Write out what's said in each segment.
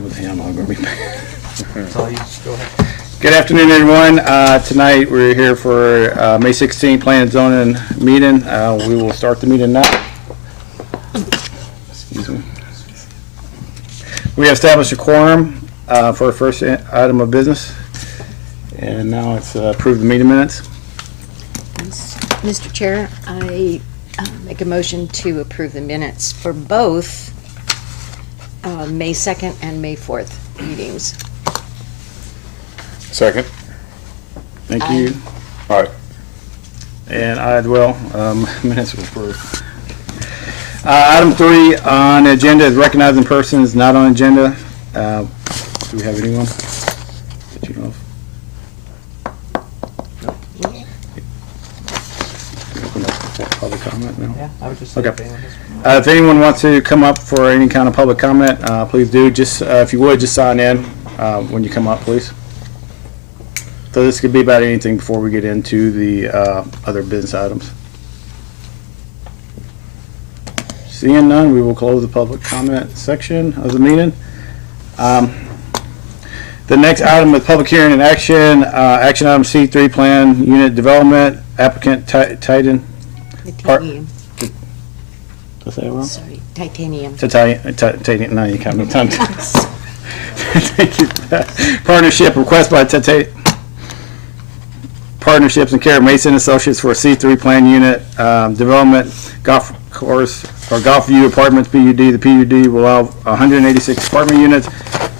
done with him, I'm going to be. That's all you just go ahead. Good afternoon, everyone. Tonight we're here for May 16th Plan and Zoning meeting. We will start the meeting now. Excuse me. We have established a quorum for our first item of business, and now it's approve the meeting minutes. Mr. Chair, I make a motion to approve the minutes for both May 2nd and May 4th meetings. Second. Thank you. All right. And I as well. Minutes were approved. Item 3 on the agenda is recognizing persons not on agenda. Do we have anyone that you know of? Public comment now? Yeah, I would just Okay. if anyone has- If anyone wants to come up for any kind of public comment, please do. Just if you would, just sign in when you come up, please. So this could be about anything before we get into the other business items. Seeing none, we will close the public comment section of the meeting. The next item is public hearing and action. Action item C3, plan unit development, applicant Titan. Titanium. Did I say it wrong? Sorry, titanium. Titanium, no, you can't be tongue. Thank you. Partnership request by Partnerships and Care Mason Associates for a C3 plan unit development golf course or golf view apartments PUD. The PUD will allow 186 apartment units,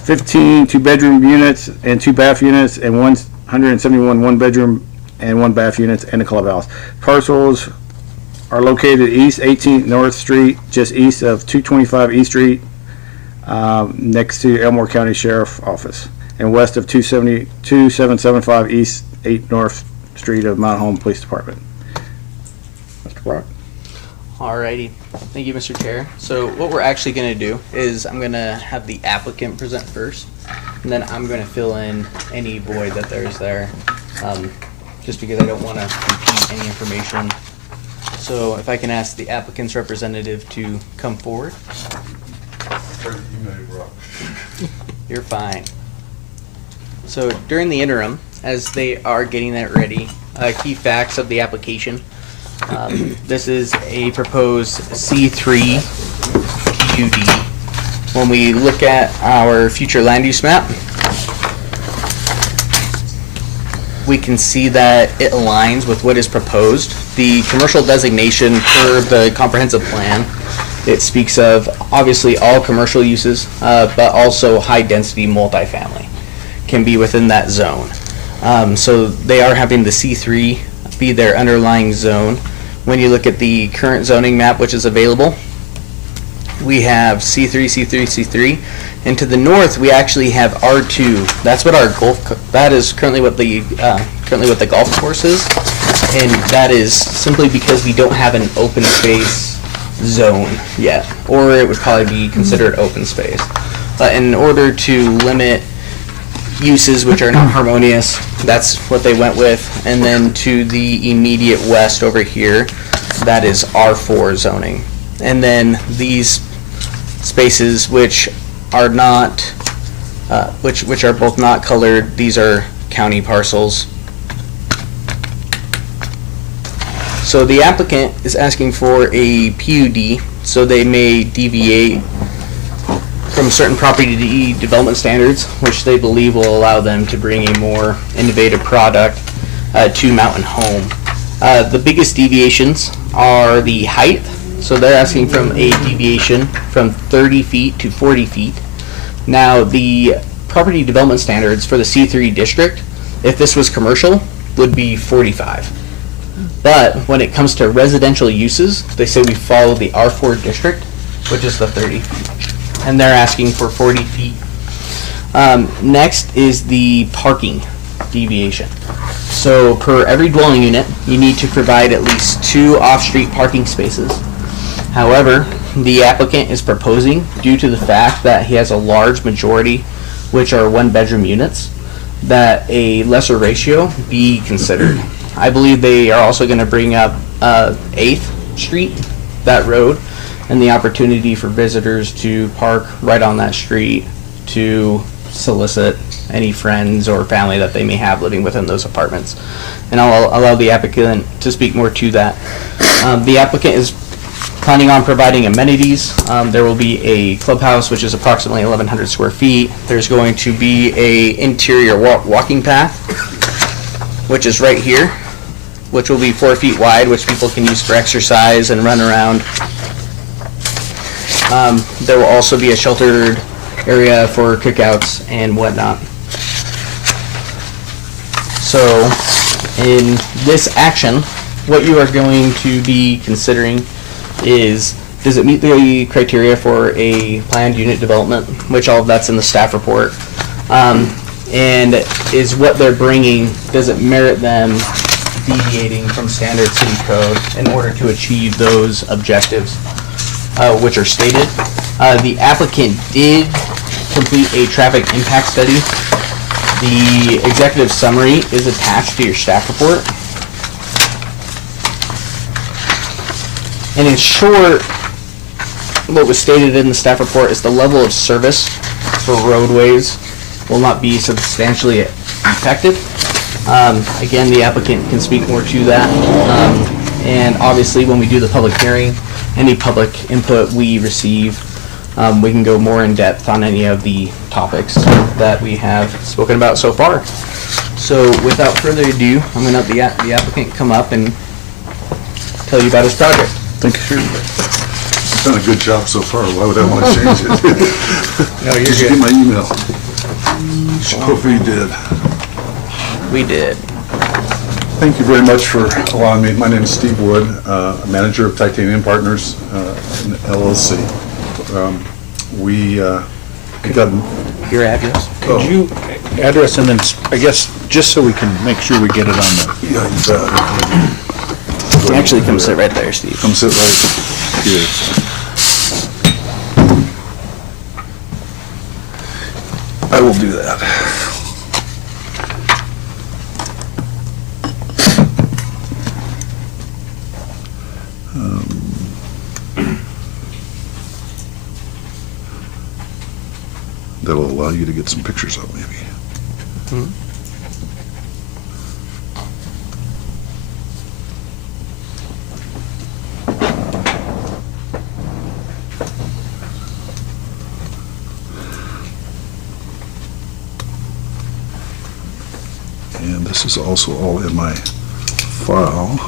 15 two-bedroom units and 2 bath units, and 171 one-bedroom and 1 bath units and a clubhouse. Parcels are located east 18th North Street, just east of 225 East Street, next to Elmore County Sheriff Office, and west of 2775 East 8 North Street of Mount Home Police Department. Mr. Brock. Alrighty, thank you, Mr. Chair. So what we're actually going to do is I'm going to have the applicant present first, and then I'm going to fill in any void that there's there, just because I don't want to repeat any information. So if I can ask the applicant's representative to come forward. You're fine. So during the interim, as they are getting that ready, key facts of the application. This is a proposed C3 PUD. When we look at our future land use map, we can see that it aligns with what is proposed. The commercial designation for the comprehensive plan, it speaks of obviously all commercial uses, but also high density multifamily can be within that zone. So they are having the C3 be their underlying zone. When you look at the current zoning map which is available, we have C3, C3, C3, and to the north we actually have R2. That's what our that is currently what the golf course is, and that is simply because we don't have an open space zone yet, or it would probably be considered open space. In order to limit uses which are not harmonious, that's what they went with. And then to the immediate west over here, that is R4 zoning. And then these spaces which are not which are both not colored, these are county parcels. So the applicant is asking for a PUD, so they may deviate from certain property development standards, which they believe will allow them to bring a more innovative product to Mountain Home. The biggest deviations are the height, so they're asking from a deviation from 30 feet to 40 feet. Now the property development standards for the C3 district, if this was commercial, would be 45. But when it comes to residential uses, they say we follow the R4 district, which is the 30 feet. And they're asking for 40 feet. Next is the parking deviation. So per every dwelling unit, you need to provide at least 2 off-street parking spaces. However, the applicant is proposing, due to the fact that he has a large majority, which are 1-bedroom units, that a lesser ratio be considered. I believe they are also going to bring up 8th Street, that road, and the opportunity for visitors to park right on that street to solicit any friends or family that they may have living within those apartments. And I'll allow the applicant to speak more to that. The applicant is planning on providing amenities. There will be a clubhouse, which is approximately 1,100 square feet. There's going to be a interior walking path, which is right here, which will be 4 feet wide, which people can use for exercise and run around. There will also be a sheltered area for cookouts and whatnot. So, in this action, what you are going to be considering is, does it meet the criteria for a planned unit development, which all of that's in the staff report, and is what they're bringing, does it merit them deviating from standard city code in order to achieve those objectives, which are stated. The applicant did complete a traffic impact study. The executive summary is attached to your staff report. And in short, what was stated in the staff report is the level of service for roadways will not be substantially affected. Again, the applicant can speak more to that. And obviously, when we do the public hearing, any public input we receive, we can go more in depth on any of the topics that we have spoken about so far. So without further ado, I'm going to have the applicant come up and tell you about his project. Thank you. You've done a good job so far. Why would I want to change it? No, you're Did you good. get my email? Hopefully you did. We did. Thank you very much for allowing me. My name is Steve Wood, manager of Titanium Partners in LLC. We got Your address? Could you address and then, I guess, just so we can make sure we get it on the, yeah, you bet. Actually, come sit right there, Steve. Come sit right here. I will do that. That'll allow you to get some pictures up, maybe. And this is also all in my file.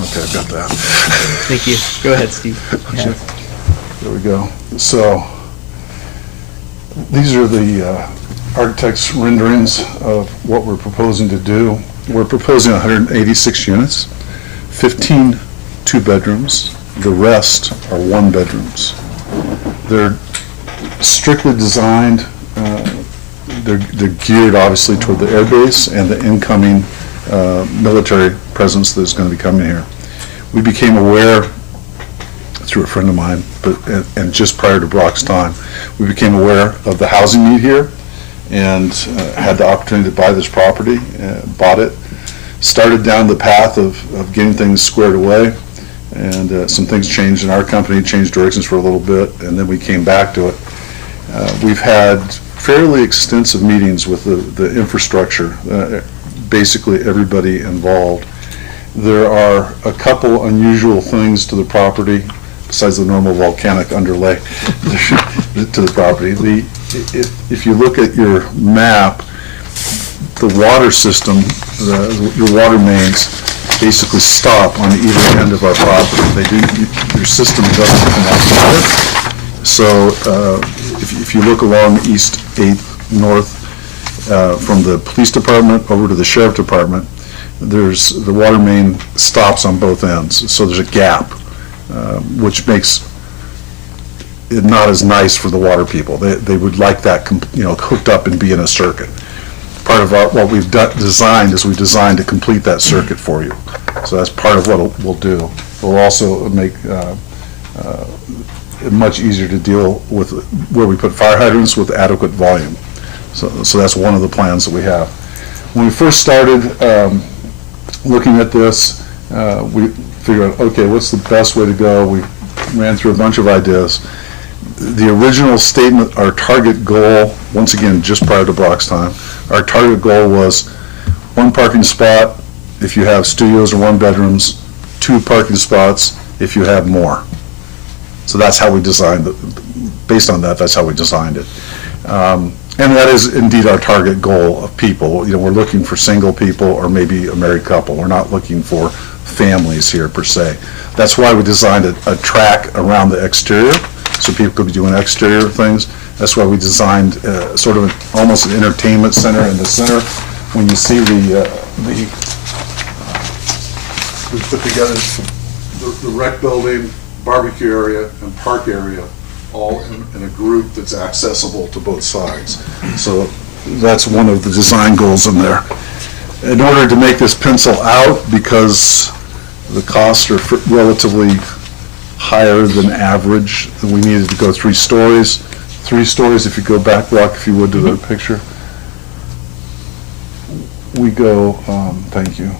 Okay, I've got that. Thank you. Go ahead, Steve. Yeah. There we go. So, these are the architect's renderings of what we're proposing to do. We're proposing 186 units, 15 two-bedrooms. The rest are one-bedrooms. They're strictly designed, they're geared obviously toward the air base and the incoming military presence that's going to be coming here. We became aware through a friend of mine, and just prior to Brock's time, we became aware of the housing need here and had the opportunity to buy this property, bought it, started down the path of getting things squared away, and some things changed in our company, changed directions for a little bit, and then we came back to it. We've had fairly extensive meetings with the infrastructure, basically everybody involved. There are a couple unusual things to the property, besides the normal volcanic underlay to the property. If you look at your map, the water system, your water mains basically stop on either end of our property. Your system doesn't connect together. So if you look along East 8th North from the police department over to the sheriff department, the water main stops on both ends. So there's a gap, which makes it not as nice for the water people. They would like that, hooked up and be in a circuit. Part of what we've designed is we've designed to complete that circuit for you. So that's part of what we'll do. We'll also make much easier to deal with where we put fire hydrants with adequate volume. So that's one of the plans that we have. When we first started looking at this, we figured out, okay, what's the best way to go? We ran through a bunch of ideas. The original statement, our target goal, once again, just prior to Brock's time, our target goal was 1 parking spot if you have studios or 1 bedrooms, 2 parking spots if you have more. So that's how we designed it. Based on that, that's how we designed it. And that is indeed our target goal of people. You know, we're looking for single people or maybe a married couple. We're not looking for families here per se. That's why we designed a track around the exterior, so people could be doing exterior things. That's why we designed sort of almost an entertainment center in the center. When you see we put together the rec building, barbecue area, and park area, all in a group that's accessible to both sides. So that's one of the design goals in there. In order to make this pencil out, because the costs are relatively higher than average, we needed to go 3 stories. 3 stories, if you go back, Brock, if you would, to the picture. We go, thank you.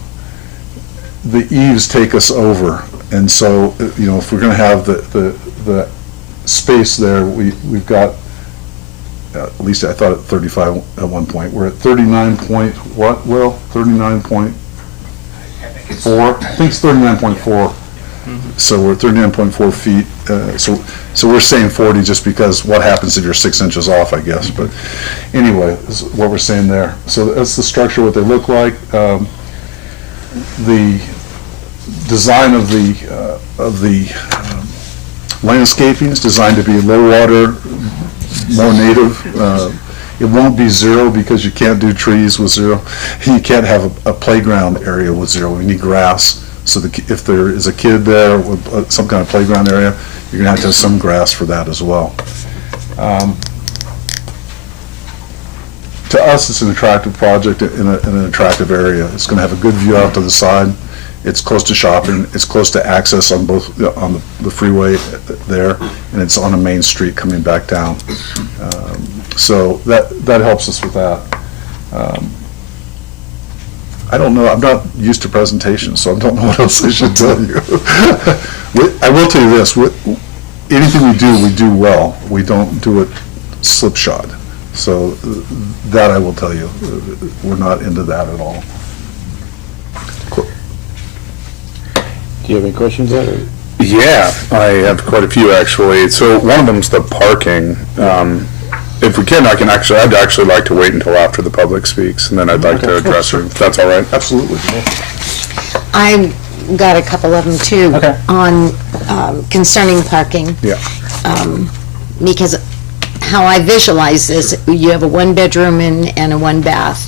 The eaves take us over, and so, you know, if we're gonna have the space there, we've got, at least I thought at 35 at one point. We're at 39 point, what, Will? 39.4? I think it's 39.4. So we're at 39.4 feet. So we're saying 40 just because what happens if you're 6 inches off, I guess. But anyway, this is what we're saying there. So that's the structure, what they look like. The design of the landscaping is designed to be low water, more native. It won't be 0 because you can't do trees with 0. You can't have a playground area with 0. We need grass. So if there is a kid there with some kind of playground area, you're gonna have to have some grass for that as well. To us, it's an attractive project in an attractive area. It's gonna have a good view out to the side. It's close to shopping. It's close to access on both, on the freeway there, and it's on a main street coming back down. So that helps us with that. I don't know, I'm not used to presentations, so I don't know what else I should tell you. I will tell you this, anything we do well. We don't do it slipshod. So that I will tell you, we're not into that at all. Do you have any questions, Ed? Yeah, I have quite a few actually. So one of them's the parking. If we can, I'd actually like to wait until after the public speaks, and then I'd like to address it, if that's all right. Absolutely. I've got a couple of them too. Okay. On concerning parking. Yeah. Because how I visualize this, you have a 1-bedroom and a 1-bath.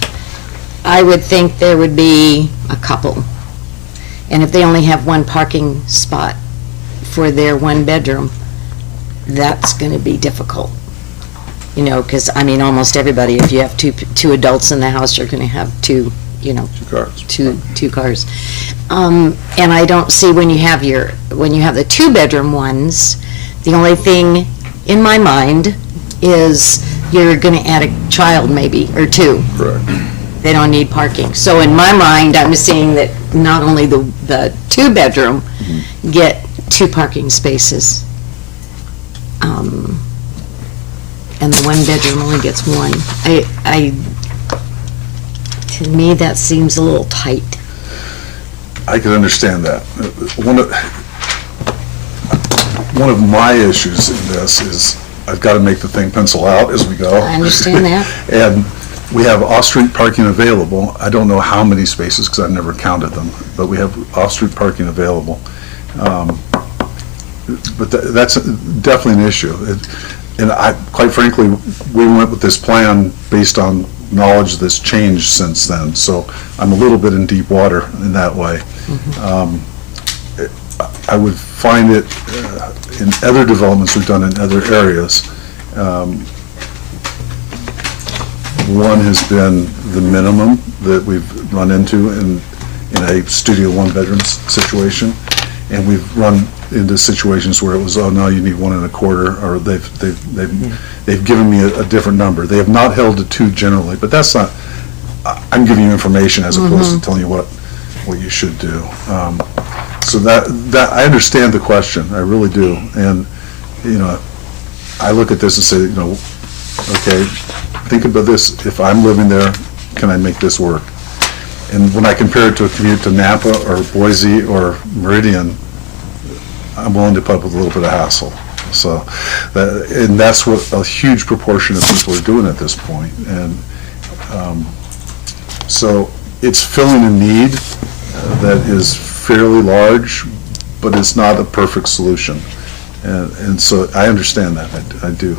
I would think there would be a couple. And if they only have 1 parking spot for their 1-bedroom, that's going to be difficult. You know, because, I mean, almost everybody, if you have two adults in the house, you're going to have 2, you know, 2 cars. two cars. And I don't see when you have the 2-bedroom ones, the only thing in my mind is you're going to add a child maybe, or 2. Correct. They don't need parking. So in my mind, I'm seeing that not only the 2-bedroom get 2 parking spaces, and the 1-bedroom only gets 1. To me, that seems a little tight. I can understand that. One of my issues in this is I've got to make the thing pencil out as we go. I understand that. And we have off-street parking available. I don't know how many spaces because I've never counted them, but we have off-street parking available. But that's definitely an issue. And quite frankly, we went with this plan based on knowledge that's changed since then. So I'm a little bit in deep water in that way. I would find it in other developments we've done in other areas. One has been the minimum that we've run into in a studio 1-bedroom situation. And we've run into situations where it was, oh, no, you need 1 1/4, or they've given me a different number. They have not held to 2 generally, but that's not, I'm giving you information as opposed to telling you what you should do. So that, I understand the question, I really do. And, I look at this and say, okay, think about this, if I'm living there, can I make this work? And when I compare it to a commute to Napa or Boise or Meridian, I'm willing to put up with a little bit of hassle. So, and that's what a huge proportion of people are doing at this point. And so it's filling a need that is fairly large, but it's not a perfect solution. And so I understand that, I do.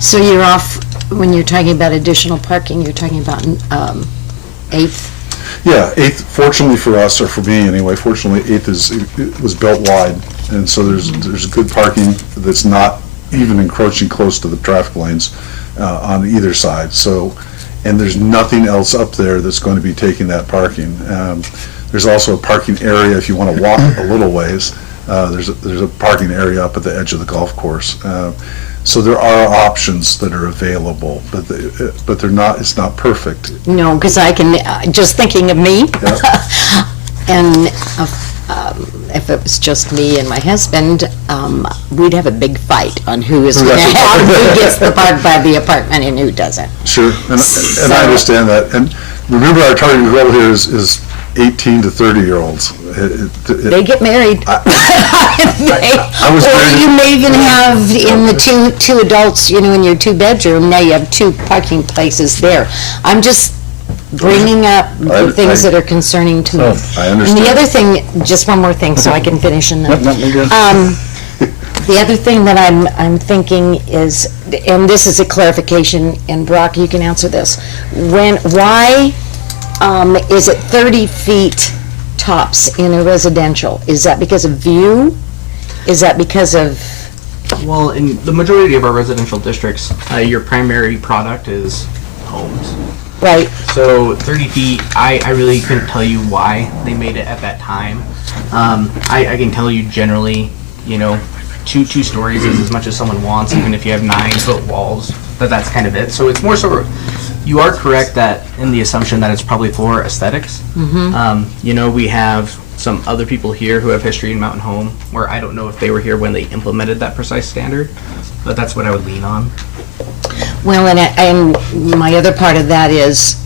So you're off, when you're talking about additional parking, you're talking about 8th? Yeah, 8th, fortunately for us, or for me anyway, fortunately 8th it was built wide, and so there's good parking that's not even encroaching close to the traffic lanes on either side. So, and there's nothing else up there that's going to be taking that parking. There's also a parking area if you want to walk a little ways. There's a parking area up at the edge of the golf course. So there are options that are available, but they're not. It's not perfect. No, because I can, just thinking of me, and if it was just me and my husband, we'd have a big fight on who is going to have, who gets the park by the apartment and who doesn't. Sure, and I understand that. And remember, our target goal here is 18 to 30-year-olds. They get married. I was Or married. you may even have in the two adults, in your 2-bedroom, now you have 2 parking places there. I'm just bringing up the things that are concerning to me. I And understand. the other thing, just one more thing, so I can finish and then. Nope, you're good. The other thing that I'm thinking is, and this is a clarification, and Brock, you can answer this. Why is it 30 feet tops in a residential? Is that because of view? Is that because of, Well, in the majority of our residential districts, your primary product is homes. right, So 30 feet, I really couldn't tell you why they made it at that time. I can tell you generally, two stories is as much as someone wants, even if you have 9-foot walls, that's kind of it. So it's more so, you are correct that in the assumption that it's probably for aesthetics. We have some other people here who have history in Mountain Home, where I don't know if they were here when they implemented that precise standard, but that's what I would lean on. well, and my other part of that is,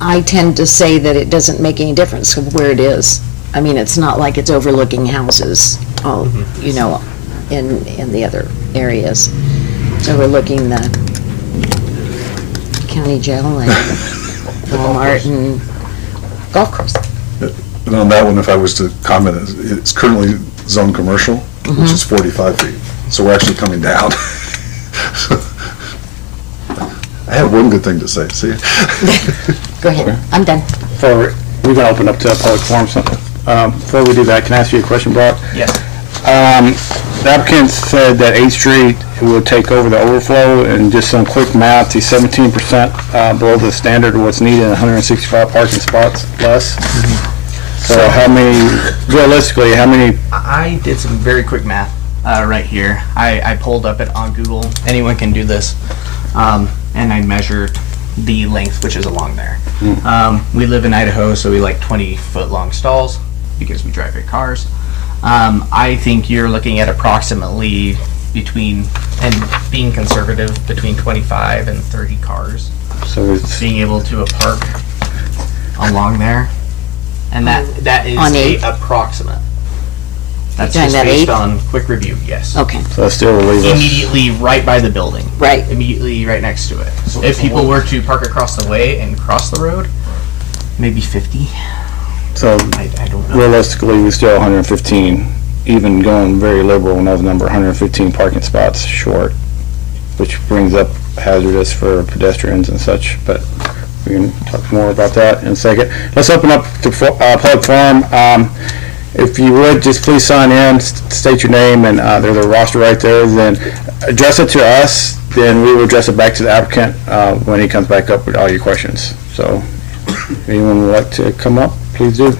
I tend to say that it doesn't make any difference where it is. I mean, it's not like it's overlooking houses, in the other areas. It's overlooking the county jail and Walmart and golf course. And on that one, if I was to comment, it's currently zone commercial, which is 45 feet. So we're actually coming down. I have one good thing to say, see? Go ahead, I'm done. We're going to open up to a public forum. So, before we do that, can I ask you a question, Brock? Yes. The applicant said that 8th Street will take over the overflow, and just some quick math, he's 17% below the standard of what's needed, 165 parking spots less. So realistically, how many, I did some very quick math right here. I pulled up it on Google. Anyone can do this. And I measured the length, which is along there. We live in Idaho, so we like 20-foot long stalls because we drive big cars. I think you're looking at approximately between, and being conservative, between 25 and 30 cars so it's, being able to park along there. And that is On 8th? approximate. That's You're talking just about based 8th? on quick review, yes. Okay, so still will leave us. Immediately right by the building. right. Immediately right next to it. If people were to park across the way and cross the road, maybe 50. So I don't know. realistically, we still 115, even going very liberal, another number, 115 parking spots short, which brings up hazardous for pedestrians and such, but we can talk more about that in a second. Let's open up to public forum. If you would, just please sign in, state your name, and there's a roster right there, then address it to us, then we will address it back to the applicant when he comes back up with all your questions. So, anyone would like to come up, please do.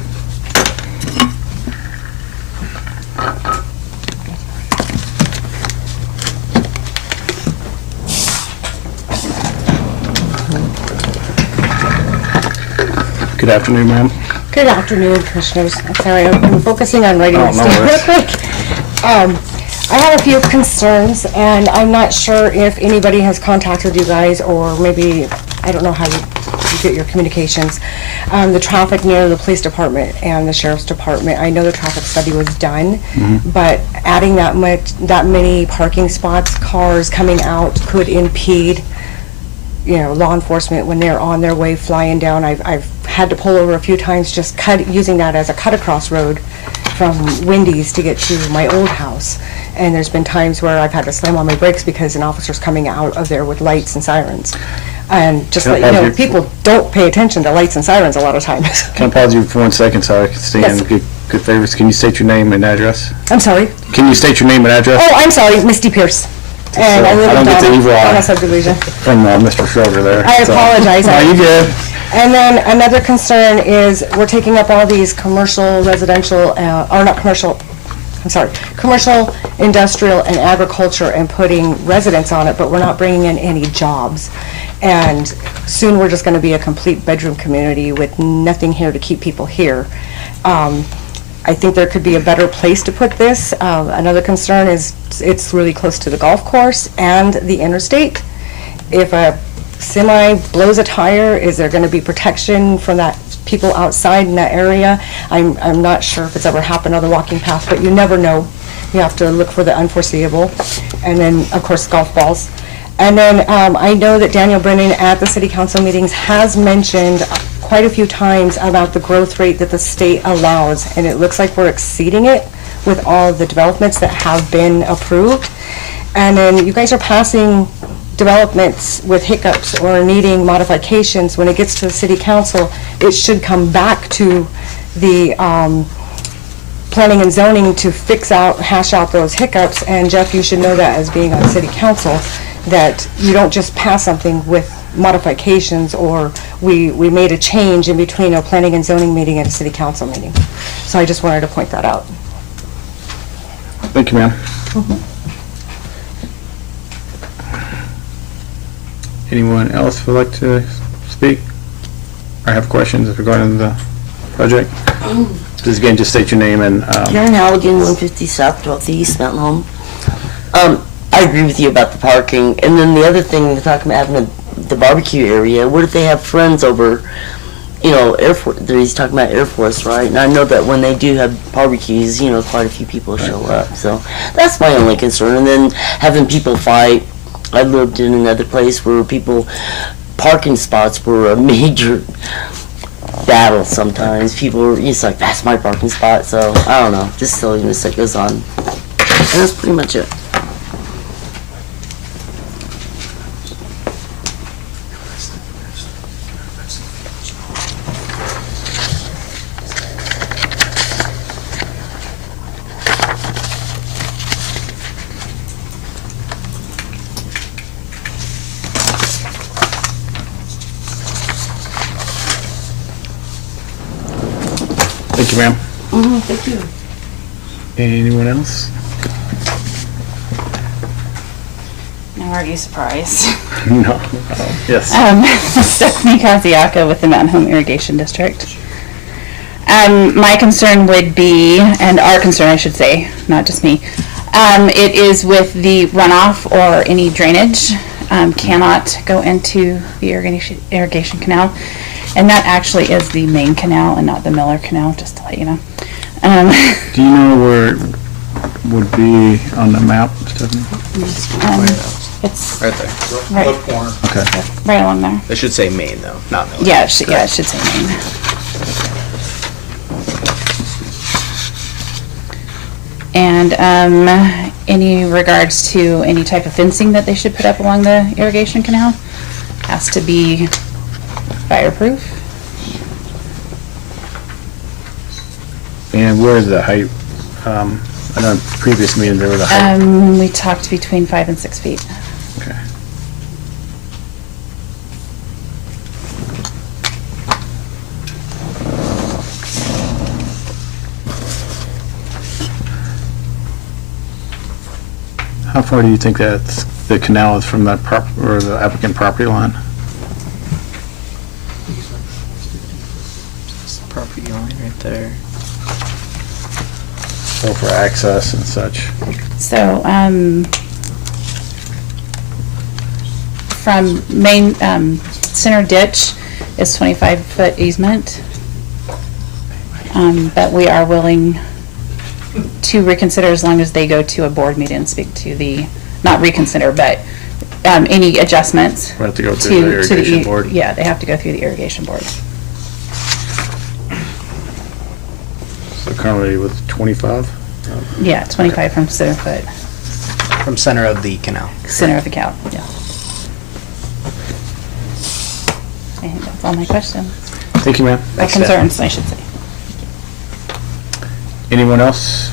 Good afternoon, ma'am. Good afternoon, Commissioners. I'm sorry, I'm focusing on writing this no down real worries. quick. I have a few concerns, and I'm not sure if anybody has contacted you guys, or maybe, I don't know how you get your communications. The traffic near the police department and the sheriff's department, I know the traffic study was done, but adding that many parking spots, cars coming out could impede, law enforcement when they're on their way flying down. I've had to pull over a few times just using that as a cut-across road from Wendy's to get to my old house. And there's been times where I've had to slam on my brakes because an officer's coming out of there with lights and sirens. And just let you know, people don't pay attention to lights and sirens a lot of times. Can I pause you for 1 second so I can stay Yes. in good favors? Can you state your name and address? I'm sorry. Can you state your name and address? Oh, I'm sorry, Misty Pierce. And I live I in don't get the evil eye. Donna subdivision. From Mr. Schroeder there. I so- apologize. No, you good. And then another concern is we're taking up all these commercial, residential, or not commercial, I'm sorry, commercial, industrial, and agriculture and putting residents on it, but we're not bringing in any jobs. And soon we're just going to be a complete bedroom community with nothing here to keep people here. I think there could be a better place to put this. Another concern is it's really close to the golf course and the interstate. If a semi blows a tire, is there going to be protection from that people outside in that area? I'm not sure if it's ever happened on the walking path, but you never know. You have to look for the unforeseeable. And then, of course, golf balls. And then I know that Daniel Brennan at the city council meetings has mentioned quite a few times about the growth rate that the state allows, and it looks like we're exceeding it with all the developments that have been approved. And then you guys are passing developments with hiccups or needing modifications. When it gets to the city council, it should come back to the planning and zoning to hash out those hiccups. And Jeff, you should know that as being on city council, that you don't just pass something with modifications or we made a change in between a planning and zoning meeting and a city council meeting. So I just wanted to point that out. Thank you, ma'am. Anyone else would like to speak or have questions regarding the project? Just again, just state your name and, Karen Halligan, 150 South 12th East, Mountain Home. I agree with you about the parking. And then the other thing, we're talking about having the barbecue area. What if they have friends over, Air Force, he's talking about Air Force, right? And I know that when they do have barbecues, quite a few people show up. So that's my only concern. And then having people fight. I lived in another place where parking spots were a major battle sometimes. People were just like, that's my parking spot. So, I don't know, just silliness that goes on. And that's pretty much it. thank you, ma'am. Thank you. Anyone else? Now, are you surprised? No. Yes. Stephanie Kaziaka with the Mountain Home Irrigation District. My concern would be, and our concern I should say, not just me, it is with the runoff or any drainage cannot go into the irrigation canal. And that actually is the main canal and not the Miller Canal, just to let you know. Do you know where it would be on the map, Stephanie? It's Right there. right, Okay. right along there. It should say Maine, though, not Miller. Yeah, it should say main. And any regards to any type of fencing that they should put up along the irrigation canal has to be fireproof. And where is the height? I know in previous meeting there was a height. We talked between 5 and 6 feet. Okay. How far do you think that the canal is from that or the applicant property line? property line right there. So for access and such. So, from main, center ditch is 25-foot easement. But we are willing to reconsider as long as they go to a board meeting and speak to the, not reconsider, but, any adjustments. We have to go through the irrigation board. Yeah, they have to go through the irrigation board. So currently with 25? Yeah, 25 from center foot, From center of the canal. center of the cow, yeah. I think that's all my questions, Thank you, ma'am. my concerns, I should say. Anyone else?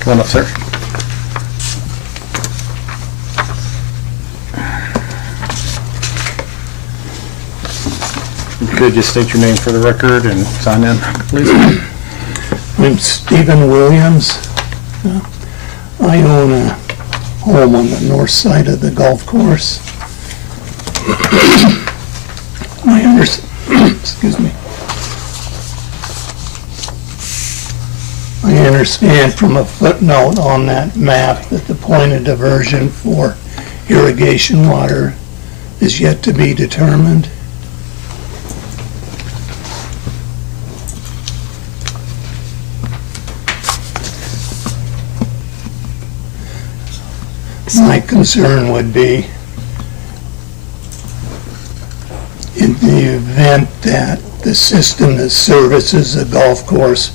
Come on up, sir. You could just state your name for the record and sign in, please. I'm Stephen Williams. I own a home on the north side of the golf course. Excuse me. I understand from a footnote on that map that the point of diversion for irrigation water is yet to be determined. My concern would be, in the event that the system that services the golf course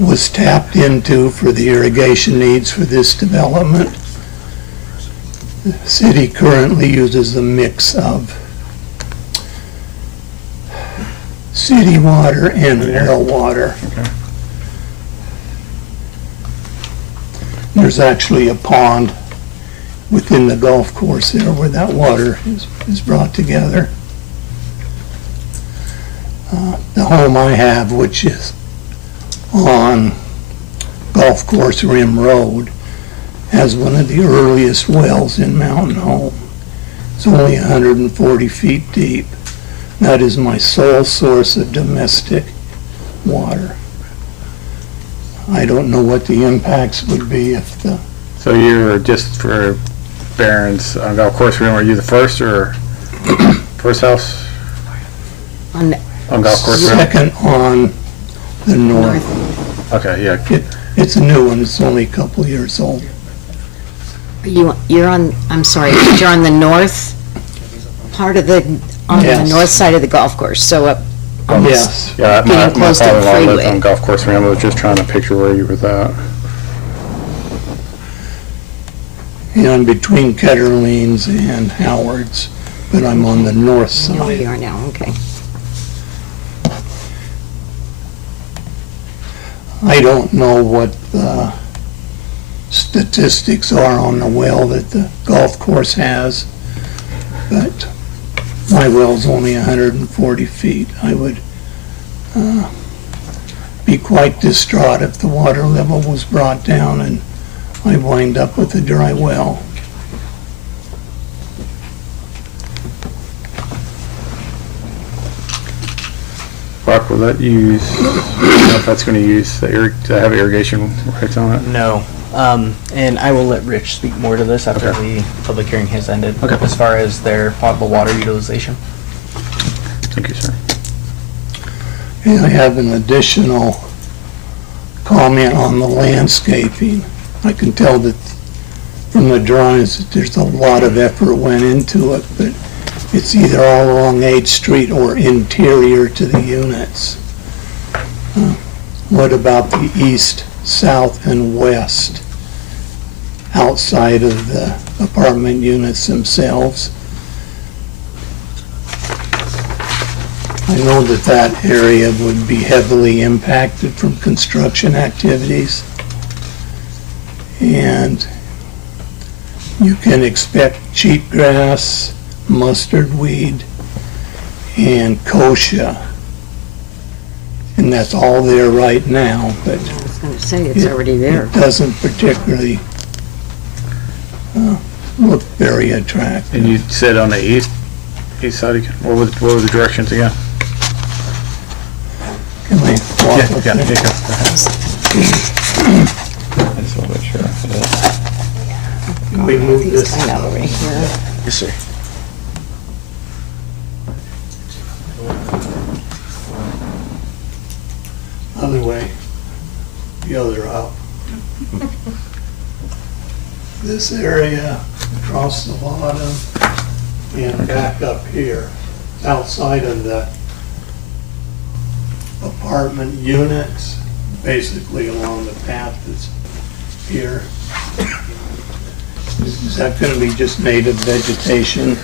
was tapped into for the irrigation needs for this development. The city currently uses a mix of city water and well water. There's actually a pond within the golf course there where that water is brought together. The home I have, which is on Golf Course Rim Road, has one of the earliest wells in Mountain Home. It's only 140 feet deep. That is my sole source of domestic water. I don't know what the impacts would be if the, So you're, just for Barron's, on Golf Course Rim, are you the first or first house On the on Golf Course Rim? second on the north. Okay, yeah. It's a new one, it's only a couple years old. you're on, I'm sorry, you're on the north part of the, on the Yes. north side of the golf course, so up. Yes. Yeah, my Getting close to the father-in-law lived freeway. on Golf Course Rim. I was just trying to picture where you were at. Yeah, I'm between Ketterlings and Howard's, but I'm on the north I know where you side. are now, okay. I don't know what the statistics are on the well that the golf course has, but my well's only 140 feet. I would be quite distraught if the water level was brought down and I wind up with a dry well. Brock, will that use, I don't know if that's going to use, to have irrigation rights on it? No. And I will let Rich speak more to this after the public hearing has ended. Okay. As far as their potable water utilization. Thank you, sir. And I have an additional comment on the landscaping. I can tell that from the drawings that there's a lot of effort went into it, but it's either all along 8th Street or interior to the units. What about the east, south, and west outside of the apartment units themselves? I know that that area would be heavily impacted from construction activities. And you can expect cheatgrass, mustard weed, and kochia. And that's all there right now, but I was gonna say, it's already there. it doesn't particularly look very attractive. And you said on the east He said he can, what were the directions again? Can we walk Yeah, up yeah, there? there you go. I just want to make sure. Can we move He's this? kind of over here. Yes, sir. Other way, the other up. This area across the bottom and back up here, outside of the apartment units, basically along the path that's here. Is that gonna be just native vegetation?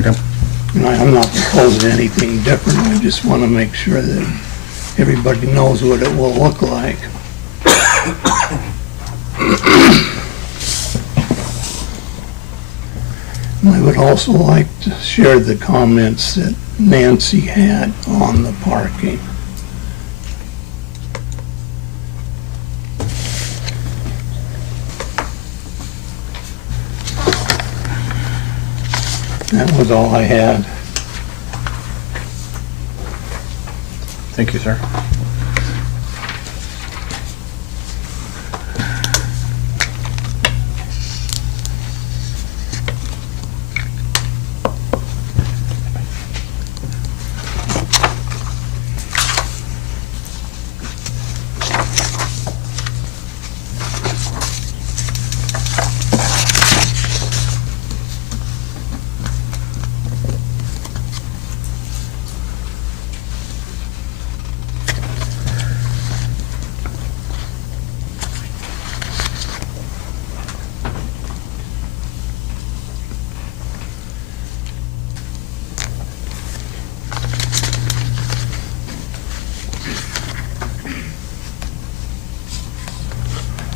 Okay. And I'm not proposing anything different, I just want to make sure that everybody knows what it will look like. I would also like to share the comments that Nancy had on the parking. That was all I had. Thank you, sir.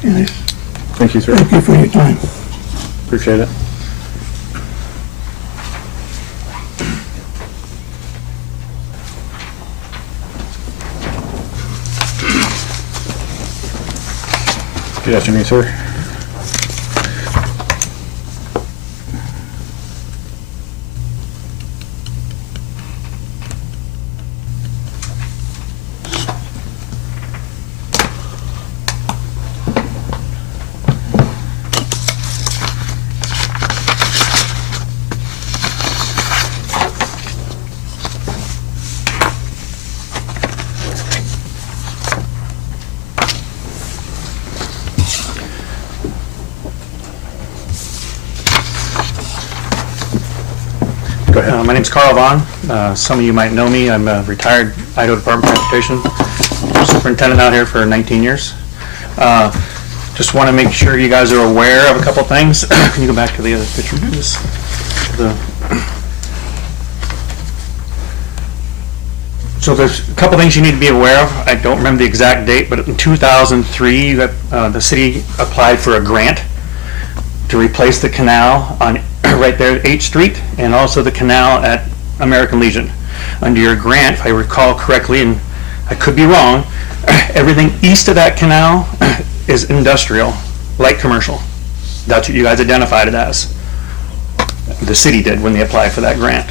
Yes, Thank you, sir. thank you for your time. Appreciate it. Good afternoon, sir. Go ahead. My name's Carl Vaughn. Some of you might know me. I'm a retired Idaho Department of Transportation superintendent out here for 19 years. Just want to make sure you guys are aware of a couple things. Can you go back to the other picture, please? So there's a couple things you need to be aware of. I don't remember the exact date, but in 2003, the city applied for a grant to replace the canal on right there at 8th Street and also the canal at American Legion. Under your grant, if I recall correctly, and I could be wrong, everything east of that canal is industrial, light commercial. That's what you guys identified it as. The city did when they applied for that grant.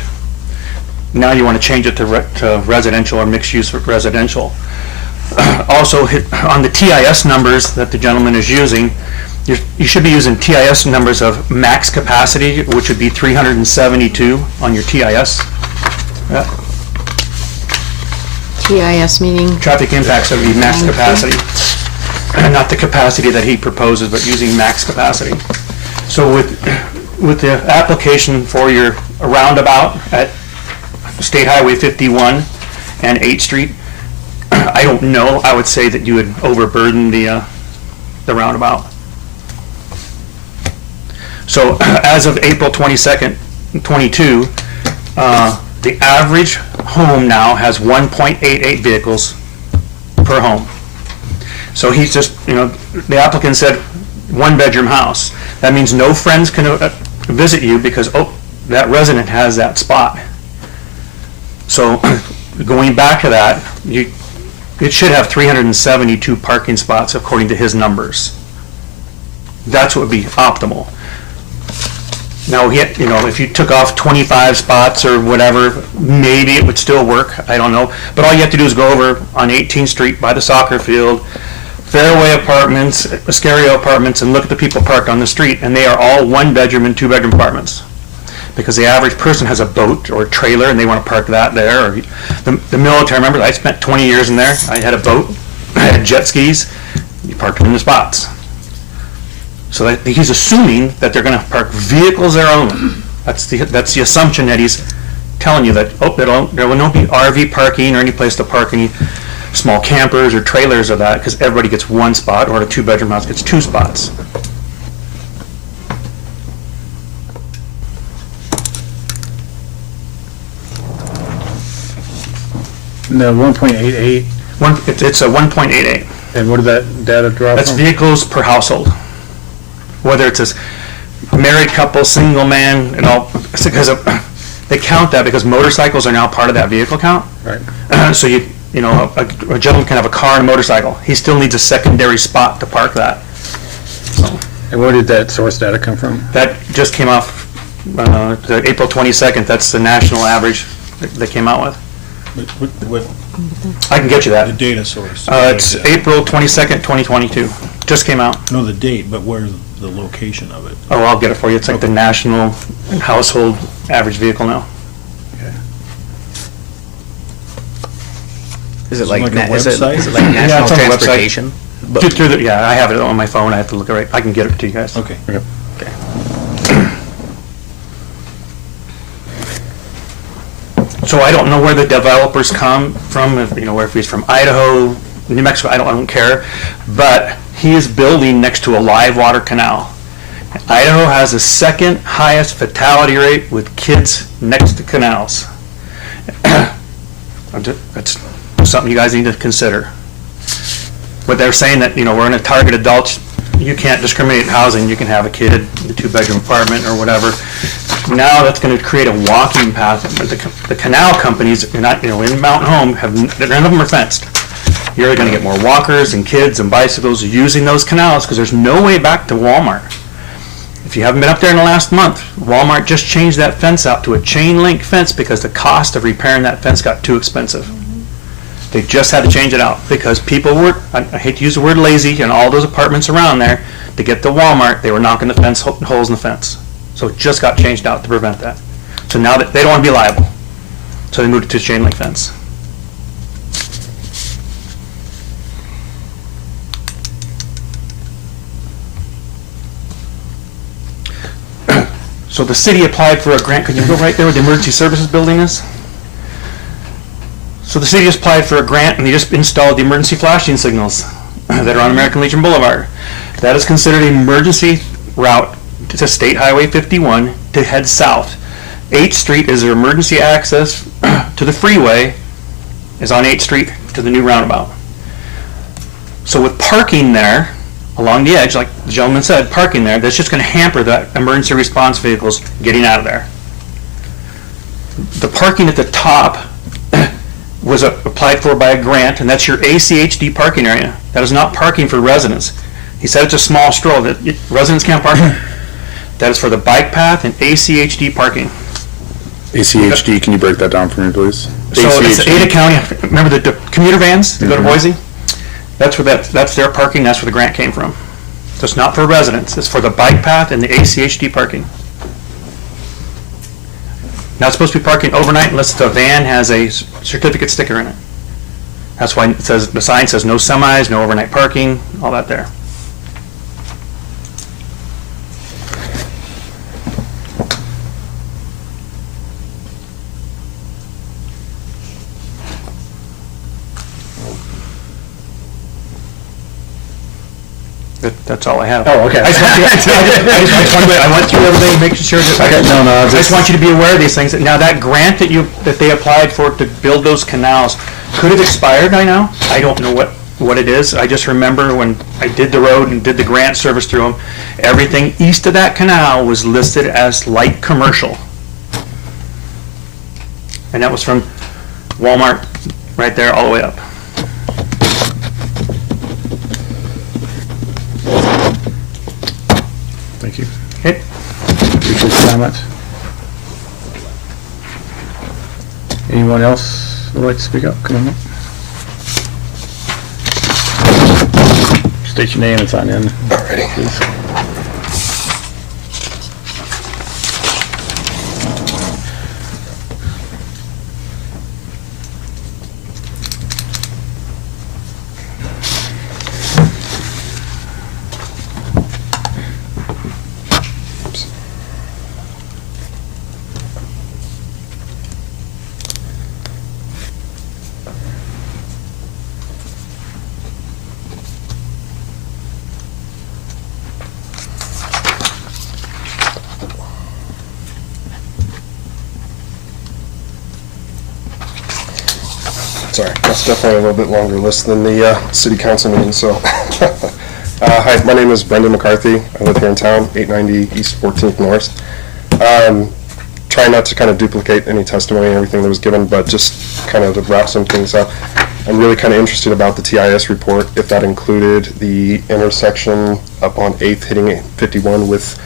Now you want to change it to residential or mixed use residential. Also, on the TIS numbers that the gentleman is using, you should be using TIS numbers of max capacity, which would be 372 on your TIS. TIS meaning? Traffic impacts would be max capacity. Not the capacity that he proposes, but using max capacity. So with the application for your roundabout at State Highway 51 and 8th Street, I don't know, I would say that you would overburden the roundabout. So as of April 22nd, 22, the average home now has 1.88 vehicles per home. So he's just, the applicant said one-bedroom house. That means no friends can visit you because, that resident has that spot. So going back to that, it should have 372 parking spots according to his numbers. That's what would be optimal. Now, if you took off 25 spots or whatever, maybe it would still work, I don't know. But all you have to do is go over on 18th Street by the soccer field, Fairway Apartments, Ascario Apartments, and look at the people parked on the street, and they are all one-bedroom and two-bedroom apartments. Because the average person has a boat or a trailer, and they want to park that there. Or the military, remember, I spent 20 years in there. I had a boat, I had jet skis, you parked them in the spots. So he's assuming that they're going to park vehicles there only. That's the assumption that he's telling you, that, there will not be RV parking or any place to park any small campers or trailers or that, because everybody gets one spot, or a two-bedroom house gets two spots. The 1.88, It's a 1.88. and what did that data draw That's from? vehicles per household. Whether it's a married couple, single man, and all, because they count that because motorcycles are now part of that vehicle count. Right. So a gentleman can have a car and a motorcycle. He still needs a secondary spot to park that. And where did that source data come from? That just came off the April 22nd. That's the national average that they came out with. What, I can get you the that. data source? It's April 22nd, 2022. Just came out. No, the date, but where's the location of it? Oh, I'll get it for you. It's like the national household average vehicle now. Is it like like, a is website? it like Yeah, national it's on the website. transportation? Yeah, I have it on my phone. I have to look it right. I can get it to you guys. Okay. So I don't know where the developers come from, if he's from Idaho, New Mexico, I don't care. But he is building next to a live water canal. Idaho has the second highest fatality rate with kids next to canals. That's something you guys need to consider. But they're saying that, we're going to target adults. You can't discriminate in housing. You can have a kid in a two-bedroom apartment or whatever. Now that's going to create a walking path. But the canal companies, in Mountain Home, none of them are fenced. You're going to get more walkers and kids and bicycles using those canals because there's no way back to Walmart. If you haven't been up there in the last month, Walmart just changed that fence out to a chain link fence because the cost of repairing that fence got too expensive. They just had to change it out because people were, I hate to use the word lazy, in all those apartments around there, to get to Walmart, they were knocking the fence holes in the fence. So it just got changed out to prevent that. So now that they don't want to be liable, so they moved it to a chain link fence. So the city applied for a grant. Could you go right there where the emergency services building is? So the city just applied for a grant and they just installed the emergency flashing signals that are on American Legion Boulevard. That is considered an emergency route to State Highway 51 to head south. 8th Street is their emergency access to the freeway, is on 8th Street to the new roundabout. So with parking there, along the edge, like the gentleman said, parking there, that's just going to hamper the emergency response vehicles getting out of there. The parking at the top was applied for by a grant, and that's your ACHD parking area. That is not parking for residents. He said it's a small stroll, that residents can't park there. That is for the bike path and ACHD parking. ACHD, can you break that down for me, please? So it's ACHD. Ada County, remember the commuter vans that go to Boise? That's where that's their parking, that's where the grant came from. So it's not for residents, it's for the bike path and the ACHD parking. Not supposed to be parking overnight unless the van has a certificate sticker in it. That's why it says, the sign says no semis, no overnight parking, all that there. That's all I have. Oh, okay. I went through everything, making sure that. Okay, no, I just want you to be aware of these things. Now, that grant that they applied for to build those canals could have expired by now. I don't know what it is. I just remember when I did the road and did the grant service through them, everything east of that canal was listed as light commercial. And that was from Walmart right there all the way up. Thank you. Okay. Appreciate your comments? Anyone else would like to speak up? Come on up. State your name and sign in. Alrighty. Please. Sorry, that's definitely a little bit longer list than the city council meeting, so. Hi, my name is Brendan McCarthy. I live here in town, 890 East 14th North. Try not to kind of duplicate any testimony and everything that was given, but just kind of to wrap some things up. I'm really kind of interested about the TIS report, if that included the intersection up on 8th hitting 51 with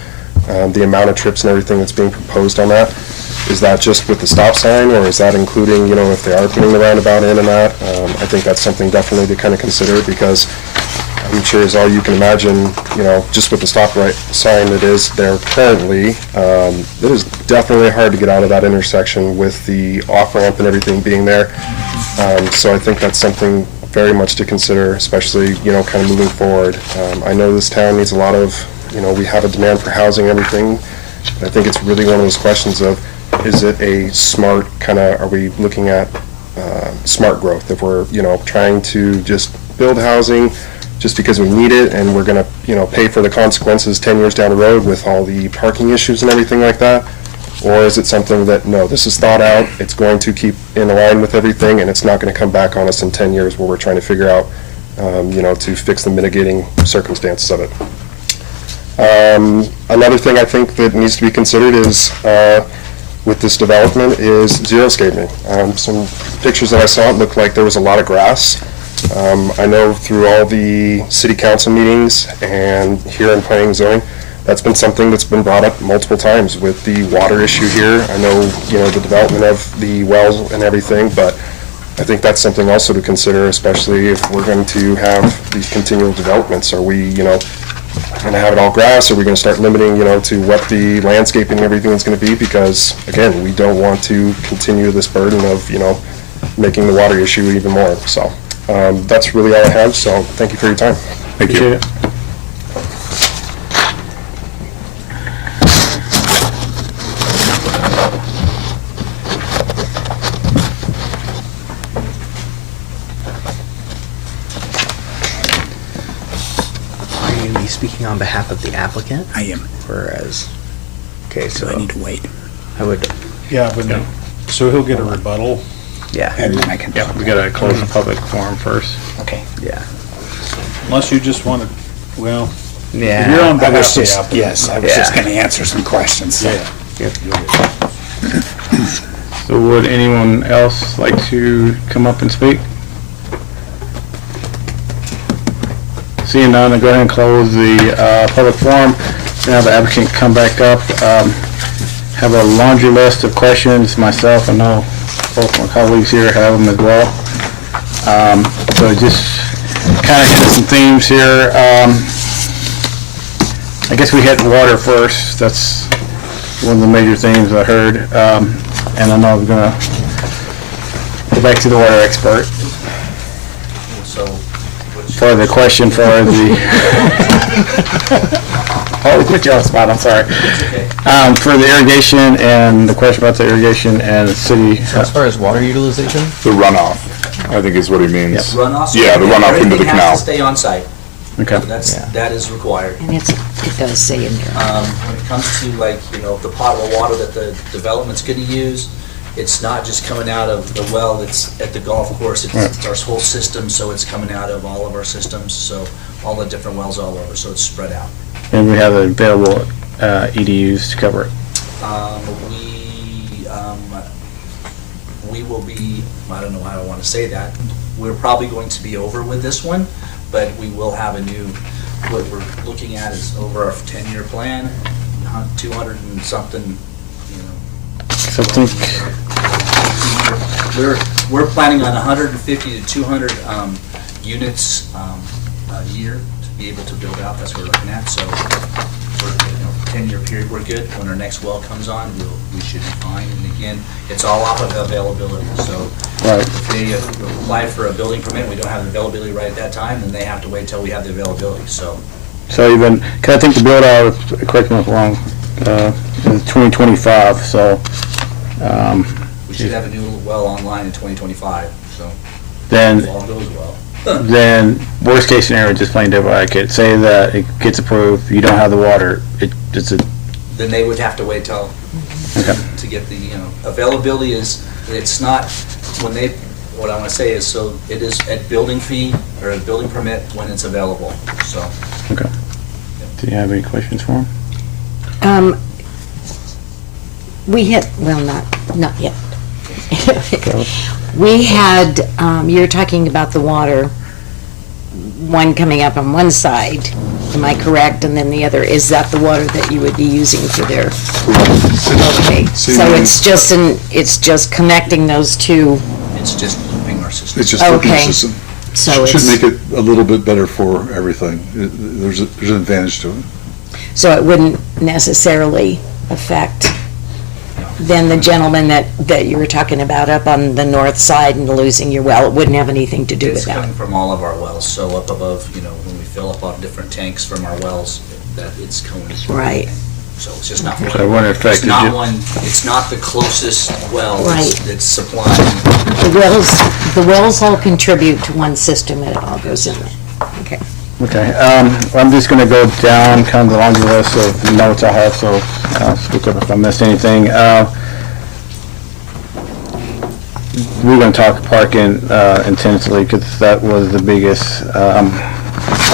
the amount of trips and everything that's being proposed on that. Is that just with the stop sign, or is that including, you know, if they are putting the roundabout in and that? I think that's something definitely to kind of consider, because I'm sure as all you can imagine, you know, just with the stop right sign that is there currently, it is definitely hard to get out of that intersection with the off-ramp and everything being there. So I think that's something very much to consider, especially, you know, kind of moving forward. I know this town needs a lot of, you know, we have a demand for housing and everything. I think it's really one of those questions of, is it a smart kind of, are we looking at smart growth? If we're, you know, trying to just build housing just because we need it, and we're going to, you know, pay for the consequences 10 years down the road with all the parking issues and everything like that? Or is it something that, no, this is thought out, it's going to keep in line with everything, and it's not going to come back on us in 10 years where we're trying to figure out, you know, to fix the mitigating circumstances of it. Another thing I think that needs to be considered is, with this development, is xeriscaping. Some pictures that I saw, it looked like there was a lot of grass. I know through all the city council meetings and here in planning and zoning, that's been something that's been brought up multiple times with the water issue here. I know, you know, the development of the wells and everything, but I think that's something also to consider, especially if we're going to have these continual developments. Are we, you know, going to have it all grass? Are we going to start limiting, you know, to what the landscaping and everything is going to be? Because, again, we don't want to continue this burden of, you know, making the water issue even more. So that's really all I have, so thank you for your time. Thank you. Appreciate it. Are you going to be speaking on behalf of the applicant? I am. Whereas, okay, So so I need to wait. I would, Yeah, but no. So he'll get a rebuttal, yeah, and then I can talk. We gotta close the public forum first. Okay. yeah. Unless you just want to, well, Yeah. you're on I was behalf of the just, applicant. yes, I was just Yeah. gonna answer some questions. Yeah. So would anyone else like to come up and speak? Seeing none, I'll go ahead and close the public forum. Now the applicant come back up. Have a laundry list of questions. Myself, I know both my colleagues here have them as well. So just kind of hit some themes here. I guess we hit water first. That's one of the major themes I heard. And I know I'm gonna go back to the water expert for the question for the. Oh, put you on the spot, I'm sorry. For the irrigation and the question about the irrigation and the city. As far as water utilization? The runoff, I think is what he means. Runoff? Yeah, the runoff into the Everything canal. has to stay on site. Okay. That is required. And it does say in there. When it comes to like, you know, the potable water that the development's gonna use, it's not just coming out of the well that's at the golf course, it's our whole system, so it's coming out of all of our systems, so all the different wells all over, so it's spread out. And we have available EDUs to cover it. We will be, I don't know how I want to say that, we're probably going to be over with this one, but we will have a new, what we're looking at is over our 10-year plan. 200 and something, you know. So I think, We're planning on 150 to 200 units a year to be able to build out. That's what we're looking at. So for 10-year period, we're good. When our next well comes on, we should be fine. And again, it's all off of availability. So right. if they apply for a building permit, we don't have the availability right at that time, then they have to wait till we have the availability. So even, cause I think the build out, correct me if I'm wrong, is 2025, so, we should have a new well online in 2025. So then, if all goes well. then worst case scenario, just plain devil advocate, say that it gets approved, you don't have the water, it's a, Then they would have to wait till, to get the, availability is, it's not, what I want to say is, so it is at building fee or a building permit when it's available, so. okay. Do you have any questions for him? We had, well, not yet. We had, you're talking about the water, one coming up on one side, am I correct? And then the other, is that the water that you would be using for their? Okay, so it's just connecting those two. It's just looping our system. It's just looking Okay. system. So Should it's, make it a little bit better for everything. There's an advantage to it. so it wouldn't necessarily affect then the gentleman that you were talking about up on the north side and losing your well, it wouldn't have anything to do with It's that. coming from all of our wells, so up above, when we fill up on different tanks from our wells, that it's coming from. Right. So it's just not So it wouldn't affect It's not you. one, it's not the closest well Right. that's supplying. The wells all contribute to one system and it all goes in there. Okay. Okay, I'm just gonna go down kind of the laundry list of notes I have, so, speak up if I missed anything. We're gonna talk parking, intensely, because that was the biggest,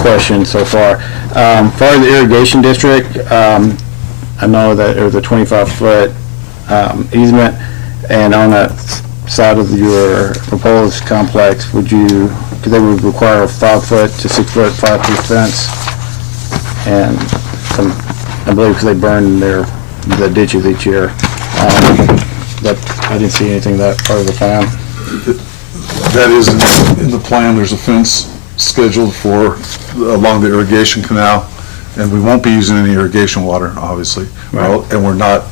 question so far. For the irrigation district, I know that there was a 25-foot, easement, and on that side of your proposed complex, because they would require a 5-foot to 6-foot, 5-foot fence, and I believe because they burn the ditches each year. But I didn't see anything that part of the plan. That is in the plan. There's a fence scheduled for along the irrigation canal, and we won't be using any irrigation water, obviously. Right. And we're not,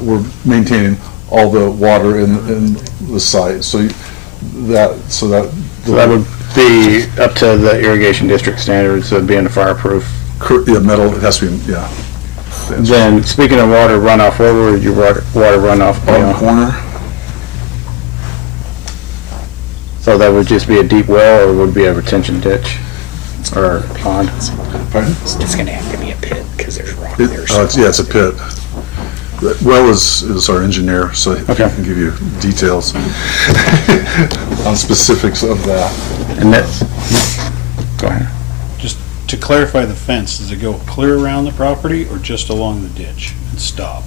we're maintaining all the water in the site, so that. So that would be up to the irrigation district standards of being fireproof. Yeah, metal, it has to be, yeah. Then, speaking of water runoff, where would your water runoff be On the on? corner, So that would just be a deep well, or would it be a retention ditch or pond? pardon? It's gonna have to be a pit, because there's rock It- there. it's a pit. Well is our engineer, so he Okay. can give you details on specifics of that. And that, go ahead. Just to clarify the fence, does it go clear around the property or just along the ditch and stop?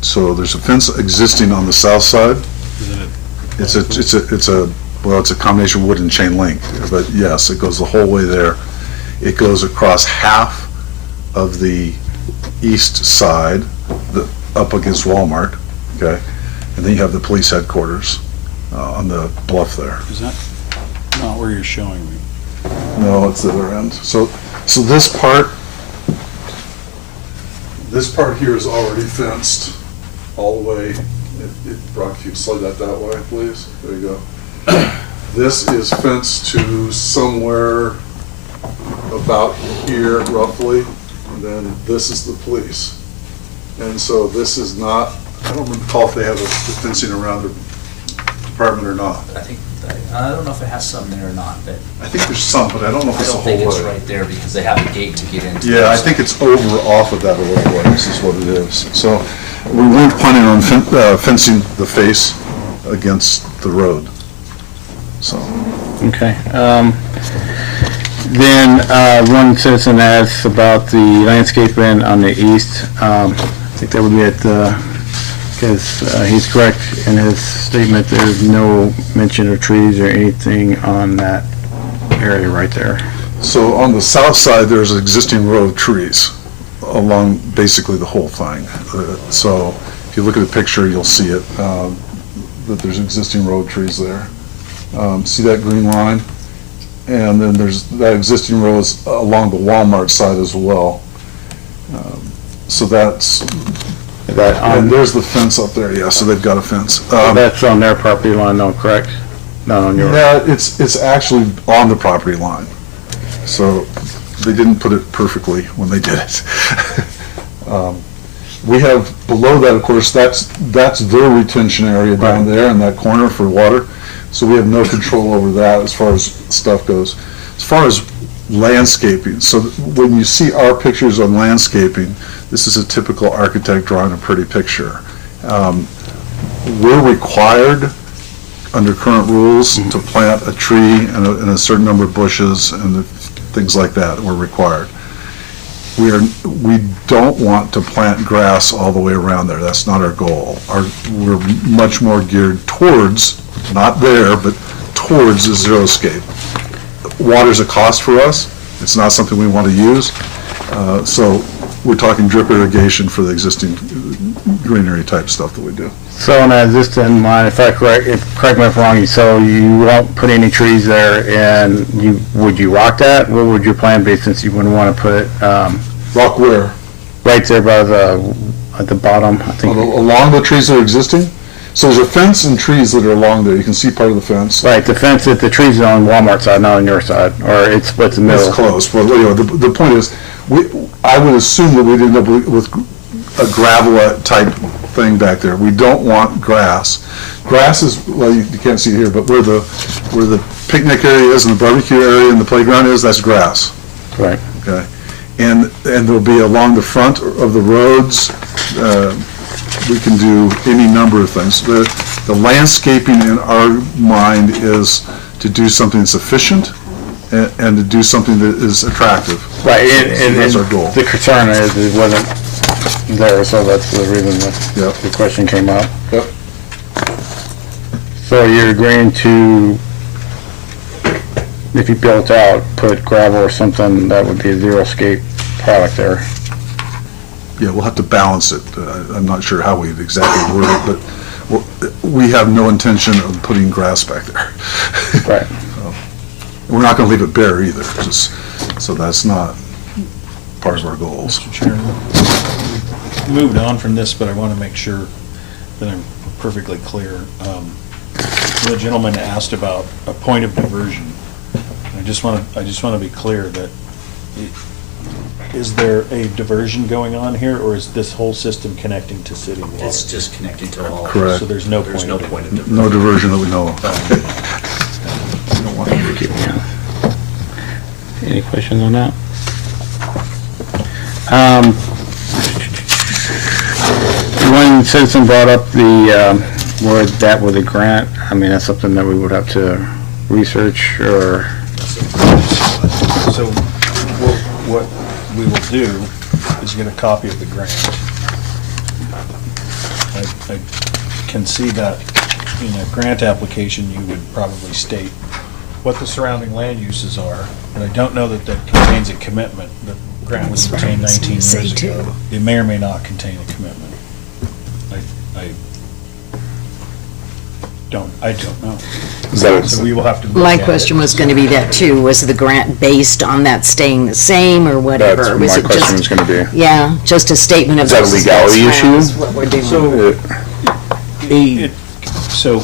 So there's a fence existing on the south side. Is it It's a combination of wood and chain link, but yes, it goes the whole way there. It goes across half of the east side, up against Walmart, okay? And then you have the police headquarters on the bluff there. is that not where you're showing me? No, it's the other end. So this part here is already fenced all the way. Brock, if you slide that way, please. There you go. This is fenced to somewhere about here roughly, and then this is the police. And so this is not, I don't recall if they have a fencing around the department or not. I don't know if it has some there or not, but I think there's some, but I don't know if I it's the don't whole think it's way. right there because they have a gate to get into. Yeah, I think it's over off of that a little ways is what it is. So we weren't planning on fencing the face against the road. So, Okay. Then, one citizen asks about the landscaping on the east. I think that would be because he's correct in his statement, there's no mention of trees or anything on that area right there. so on the south side, there's an existing row of trees along basically the whole thing. So if you look at the picture, you'll see it, that there's existing road trees there. See that green line? And then there's, that existing road is along the Walmart side as well. So that's, and there's the fence up there, yeah, so they've got a fence. That's on their property line, though, correct? Not on yours? Yeah, it's actually on the property line. So they didn't put it perfectly when they did it. We have, below that, of course, that's their retention area down there in that corner for water. So we have no control over that as far as stuff goes. As far as landscaping, so when you see our pictures on landscaping, this is a typical architect drawing a pretty picture. We're required, under current rules, to plant a tree and a certain number of bushes and things like that. We're required. We don't want to plant grass all the way around there. That's not our goal. We're much more geared towards, not there, but towards a xeriscape. Water's a cost for us. It's not something we want to use. So we're talking drip irrigation for the existing greenery type stuff that we do. So on that existing line, if I correct me if I'm wrong, so you won't put any trees there, and would you rock that? What would your plan be, since you wouldn't want to put, Rock where? right there by at the bottom, I think? Along the trees that are existing? So there's a fence and trees that are along there. You can see part of the fence. Right, the fence, the trees are on Walmart side, not on your side, or it splits the middle. It's close, but anyway, the point is, I would assume that we'd end up with a gravel type thing back there. We don't want grass. Grass is, well, you can't see it here, but where the picnic area is and the barbecue area and the playground is, that's grass. Right. Okay. And there'll be along the front of the roads, we can do any number of things. The landscaping in our mind is to do something that's efficient and to do something that is attractive. Right, and that's our goal. The concern is it wasn't there, so that's the reason that the question came up. Yep. So you're agreeing to, if you built out, put gravel or something, that would be a xeriscape product there? Yeah, we'll have to balance it. I'm not sure how we'd exactly word it, but we have no intention of putting grass back there. Right. We're not going to leave it bare either, so that's not part of our goals. Mr. Chairman, we moved on from this, but I want to make sure that I'm perfectly clear. The gentleman asked about a point of diversion. I just want to be clear that is there a diversion going on here, or is this whole system connecting to city water? It's just connecting to all. Correct. So there's no point of diversion. No diversion that we know of. Any questions on that? One citizen brought up the word that with a grant. I mean, that's something that we would have to research, or... So what we will do is get a copy of the grant. I can see that in a grant application, you would probably state what the surrounding land uses are, but I don't know that that contains a commitment. The grant was obtained 19 years ago. It may or may not contain a commitment. I don't know. So we will have to look My at it. question was going to be that too. Was the grant based on that staying the same or whatever? That's Was my it question just- was gonna be. Yeah, just a statement of. Is that a this legality what's issue? is What we're doing. So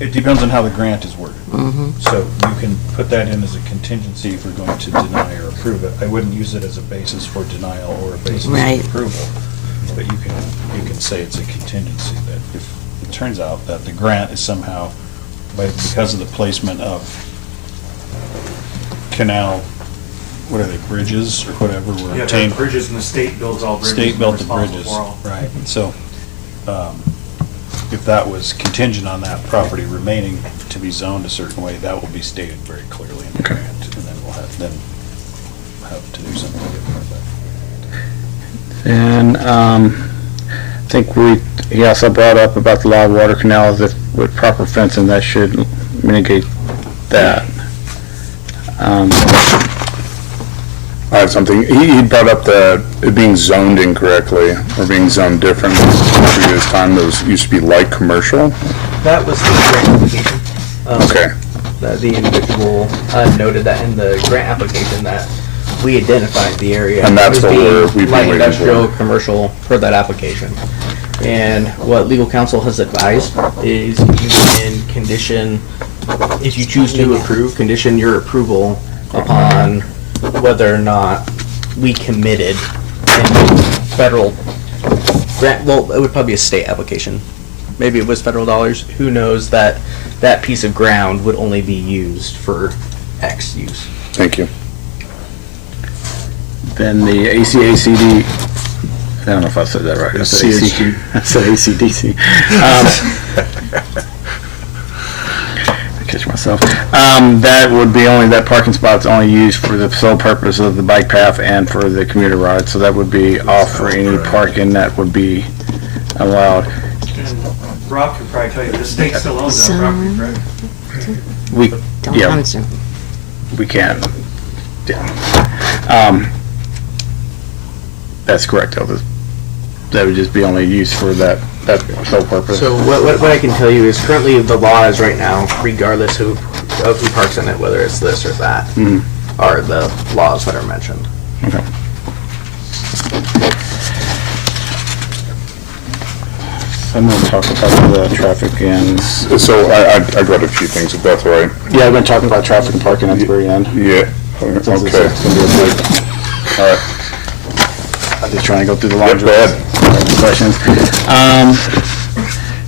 it depends on how the grant is worded. Mm-hmm. So you can put that in as a contingency if we're going to deny or approve it. I wouldn't use it as a basis for denial or a basis Right. for approval. But you can say it's a contingency, that if it turns out that the grant is somehow, because of the placement of canal, what are they, bridges or whatever, were obtained. Bridges, and the state builds all bridges. State built the responsible bridges, for all. right. So, if that was contingent on that property remaining to be zoned a certain way, that will be stated very clearly in the grant, and then we'll have to do something different with that. And I think he also brought up about the live water canals, that with proper fencing, that should mitigate that. add something. He brought up it being zoned incorrectly, or being zoned different than the previous time. Those used to be light commercial. That was the grant application. Okay. The individual noted that in the grant application that we identified the area. And that's as what being we've been light waiting industrial, for. commercial for that application. And what legal counsel has advised is you can condition, if you choose to approve, condition your approval upon whether or not we committed in federal grant, well, it would probably be a state application. Maybe it was federal dollars. Who knows that that piece of ground would only be used for X use. Thank you. Then the ACACD, I don't know if I said that right. I said CHD. I said ACDC. I catch myself. That would be only, that parking spot's only used for the sole purpose of the bike path and for the commuter ride, so that would be off for any parking that would be allowed. And Rob can probably tell you, the state still owns that property, right? We, Don't yeah, answer. we can. Yeah. That's correct, Elvis. That would just be only used for that sole purpose. So what I can tell you is currently the law is right now, regardless of who parks in it, whether it's this or that, are the laws that are mentioned. Okay. I'm going to talk about the traffic and, So I got a few things, if that's all right. yeah, I've been talking about traffic and parking at the very end. Yeah, Since it's okay. gonna be a break. All right. I'm just trying to go through the Yep, laundry. go ahead. Questions.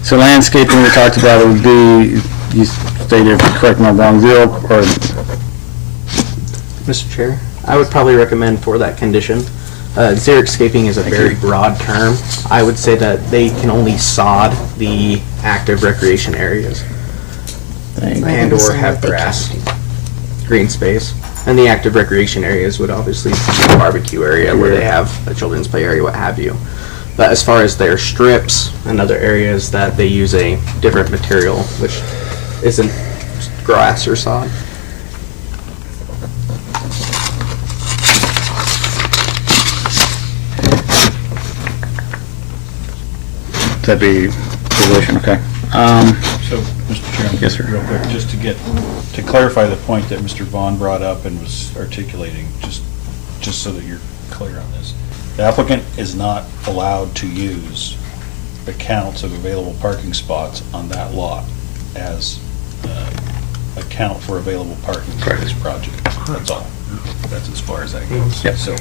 So landscaping, we talked about, it would be, you stated, correct me if I'm wrong, 0 or, Mr. Chair, I would probably recommend for that condition, xeriscaping is a very broad term. I would say that they can only sod the active recreation areas and or have grass, green space. And the active recreation areas would obviously be a barbecue area where they have a children's play area, what have you. But as far as their strips and other areas that they use a different material, which isn't grass or sod. that'd be position, okay. So, Mr. Chairman? Yes, sir. Real quick, just to clarify the point that Mr. Vaughn brought up and was articulating, just so that you're clear on this. The applicant is not allowed to use the counts of available parking spots on that lot as a count for available parking for this project. That's all. That's as far as that goes. Yep. So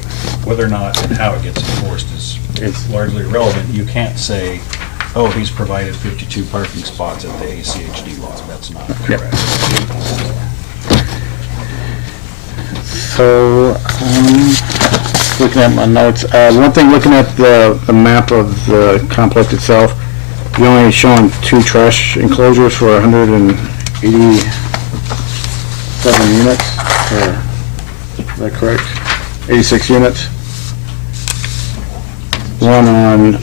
whether or not and how it gets enforced is largely irrelevant. You can't say, oh, he's provided 52 parking spots at the ACHD lot. That's not Yep. correct. So, looking at my notes, one thing, looking at the map of the complex itself, you're only showing 2 trash enclosures for 187 units, or, is that correct? 86 units? One on,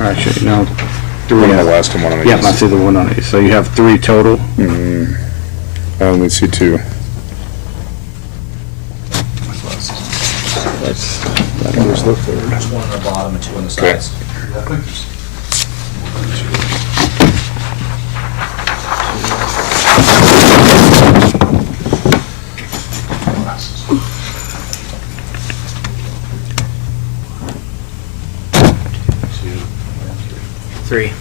actually, no. One on the last and one on the Yep, east. I see the one on it. So you have 3 total. Let me see 2. Where's the third? There's one on the bottom and 2 on the Okay. sides. Three.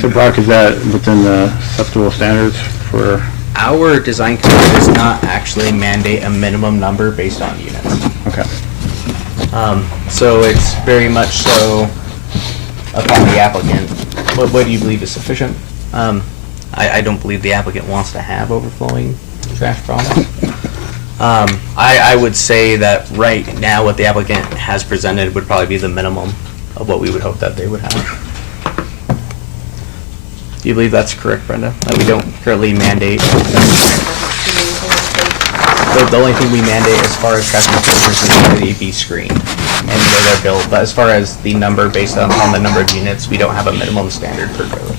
So Brock, is that within the acceptable standards for, Our design code does not actually mandate a minimum number based on units. okay. So it's very much so upon the applicant. What do you believe is sufficient? I don't believe the applicant wants to have overflowing trash problems. I would say that right now what the applicant has presented would probably be the minimum of what we would hope that they would have. Do you believe that's correct, Brenda? That we don't currently mandate? The only thing we mandate as far as trash enclosures is that they be screened. and where they're built. But as far as the number, based on the number of units, we don't have a minimum standard per trailer.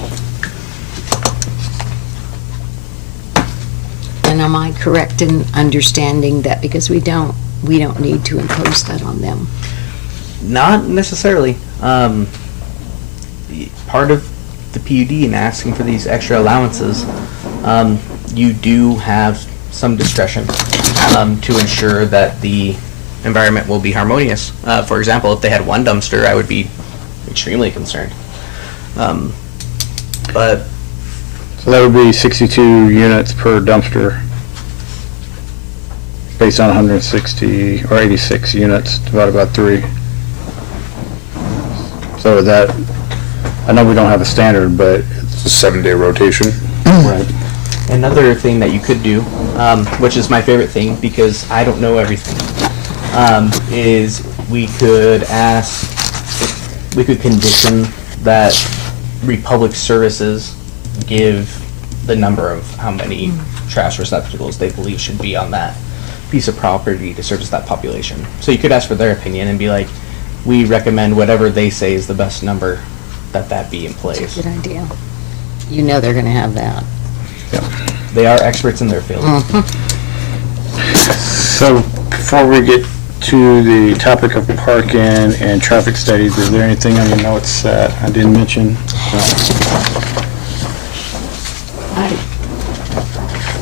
And am I correct in understanding that because we don't need to impose that on them? Not necessarily. Part of the PUD and asking for these extra allowances, you do have some discretion to ensure that the environment will be harmonious. For example, if they had one dumpster, I would be extremely concerned. But So that would be 62 units per dumpster, based on 160 or 86 units divided by 3. So that, I know we don't have a standard, but It's a 7-day rotation. right. another thing that you could do, which is my favorite thing because I don't know everything, is we could condition that Republic Services give the number of how many trash receptacles they believe should be on that piece of property to service that population. So you could ask for their opinion and be like, we recommend whatever they say is the best number, that be in place. Good idea. You know they're gonna have that. They are experts in their field. So before we get to the topic of parking and traffic studies, is there anything on your notes that I didn't mention?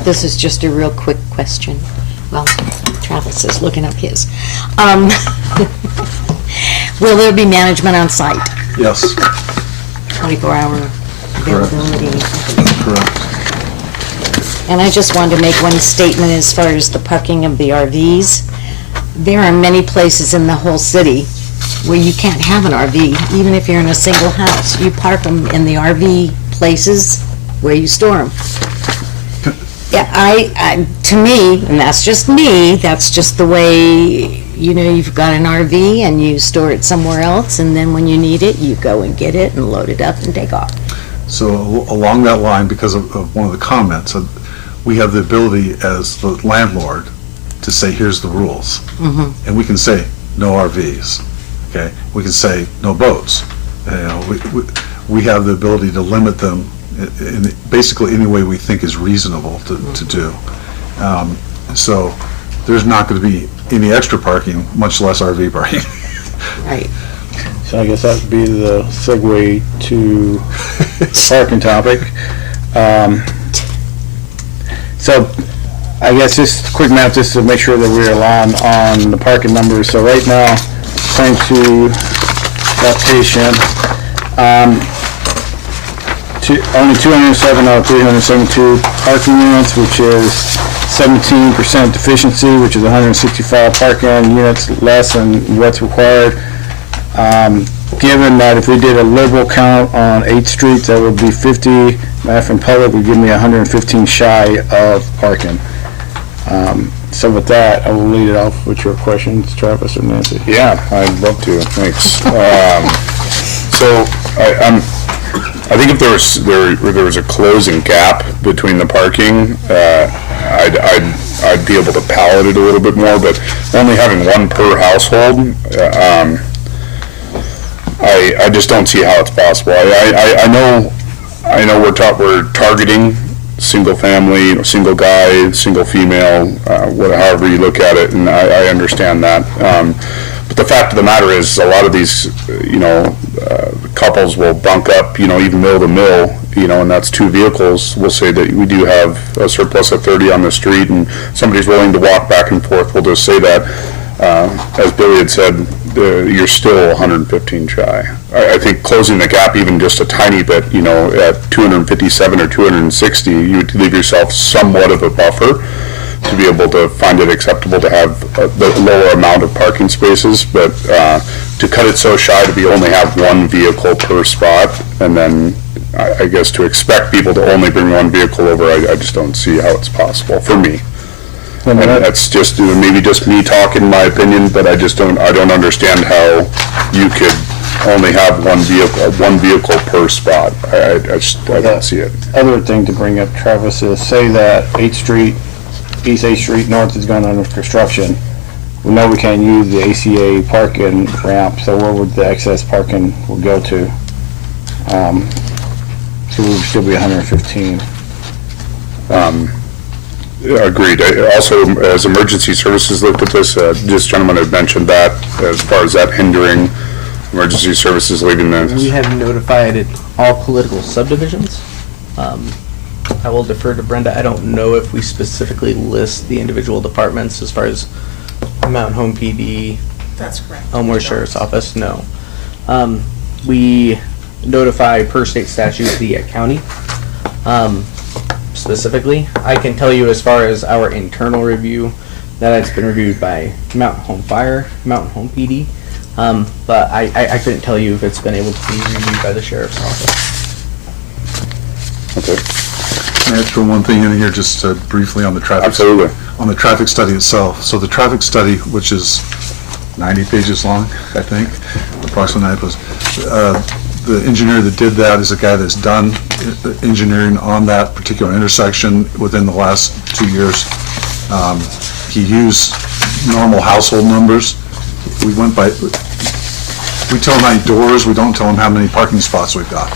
This is just a real quick question. Well, Travis is looking up his. Will there be management on site? Yes, 24-hour availability? correct. And I just wanted to make one statement as far as the parking of the RVs. There are many places in the whole city where you can't have an RV, even if you're in a single house. You park them in the RV places where you store them. Yeah, to me, and that's just me, that's just the way, you've got an RV and you store it somewhere else, and then when you need it, you go and get it and load it up and take off. So along that line, because of one of the comments, we have the ability as the landlord to say, here's the rules. And we can say, no RVs, okay? We can say, no boats. We have the ability to limit them in basically any way we think is reasonable to do. So there's not going to be any extra parking, much less RV parking. Right. So I guess that would be the segue to the parking topic. So I guess just a quick math just to make sure that we're aligned on the parking numbers. So right now, according to that patient, only 207 out of 372 parking units, which is 17% deficiency, which is 165 parking units less than what's required. Given that if we did a liberal count on 8th Street, that would be 50, Madison Public would give me 115 shy of parking. So with that, I will lead it off with your questions, Travis or Nancy. Yeah, I'd love to, thanks. So I think if there was a closing gap between the parking, I'd be able to pallet it a little bit more, but only having one per household, I just don't see how it's possible. I know we're targeting single family, single guy, single female, however you look at it, and I understand that. But the fact of the matter is, a lot of these, couples will bunk up, even mill to mill, and that's 2 vehicles. We'll say that we do have a surplus of 30 on the street, and somebody's willing to walk back and forth. We'll just say that, as Billy had said, you're still 115 shy. I think closing the gap even just a tiny bit, at 257 or 260, you would leave yourself somewhat of a buffer to be able to find it acceptable to have the lower amount of parking spaces, but to cut it so shy to be only have 1 vehicle per spot, and then I guess to expect people to only bring 1 vehicle over, I just don't see how it's possible for me. And that's just maybe just me talking my opinion, but I don't understand how you could only have one vehicle per spot. I don't see it. Other thing to bring up, Travis, is say that 8th Street, East 8th Street North is going under construction. we know we can't use the ACA parking ramp, so where would the excess parking will go to? So we would still be 115. Agreed. Also, as emergency services looked at this, this gentleman had mentioned that as far as that hindering emergency services leaving We the, have notified all political subdivisions. I will defer to Brenda. I don't know if we specifically list the individual departments as far as Mountain Home PD, That's correct. Elmore Sheriff's Office, no. We notify per state statute the county, specifically. I can tell you as far as our internal review, that it's been reviewed by Mountain Home Fire, Mountain Home PD, but I couldn't tell you if it's been able to be reviewed by the Sheriff's Office. okay, Can I throw one thing in here, just briefly on the traffic? absolutely. On the traffic study itself. So the traffic study, which is 90 pages long, I think, approximately 90 pages. The engineer that did that is a guy that's done engineering on that particular intersection within the last 2 years. He used normal household numbers. We tell him how many doors, we don't tell him how many parking spots we've got.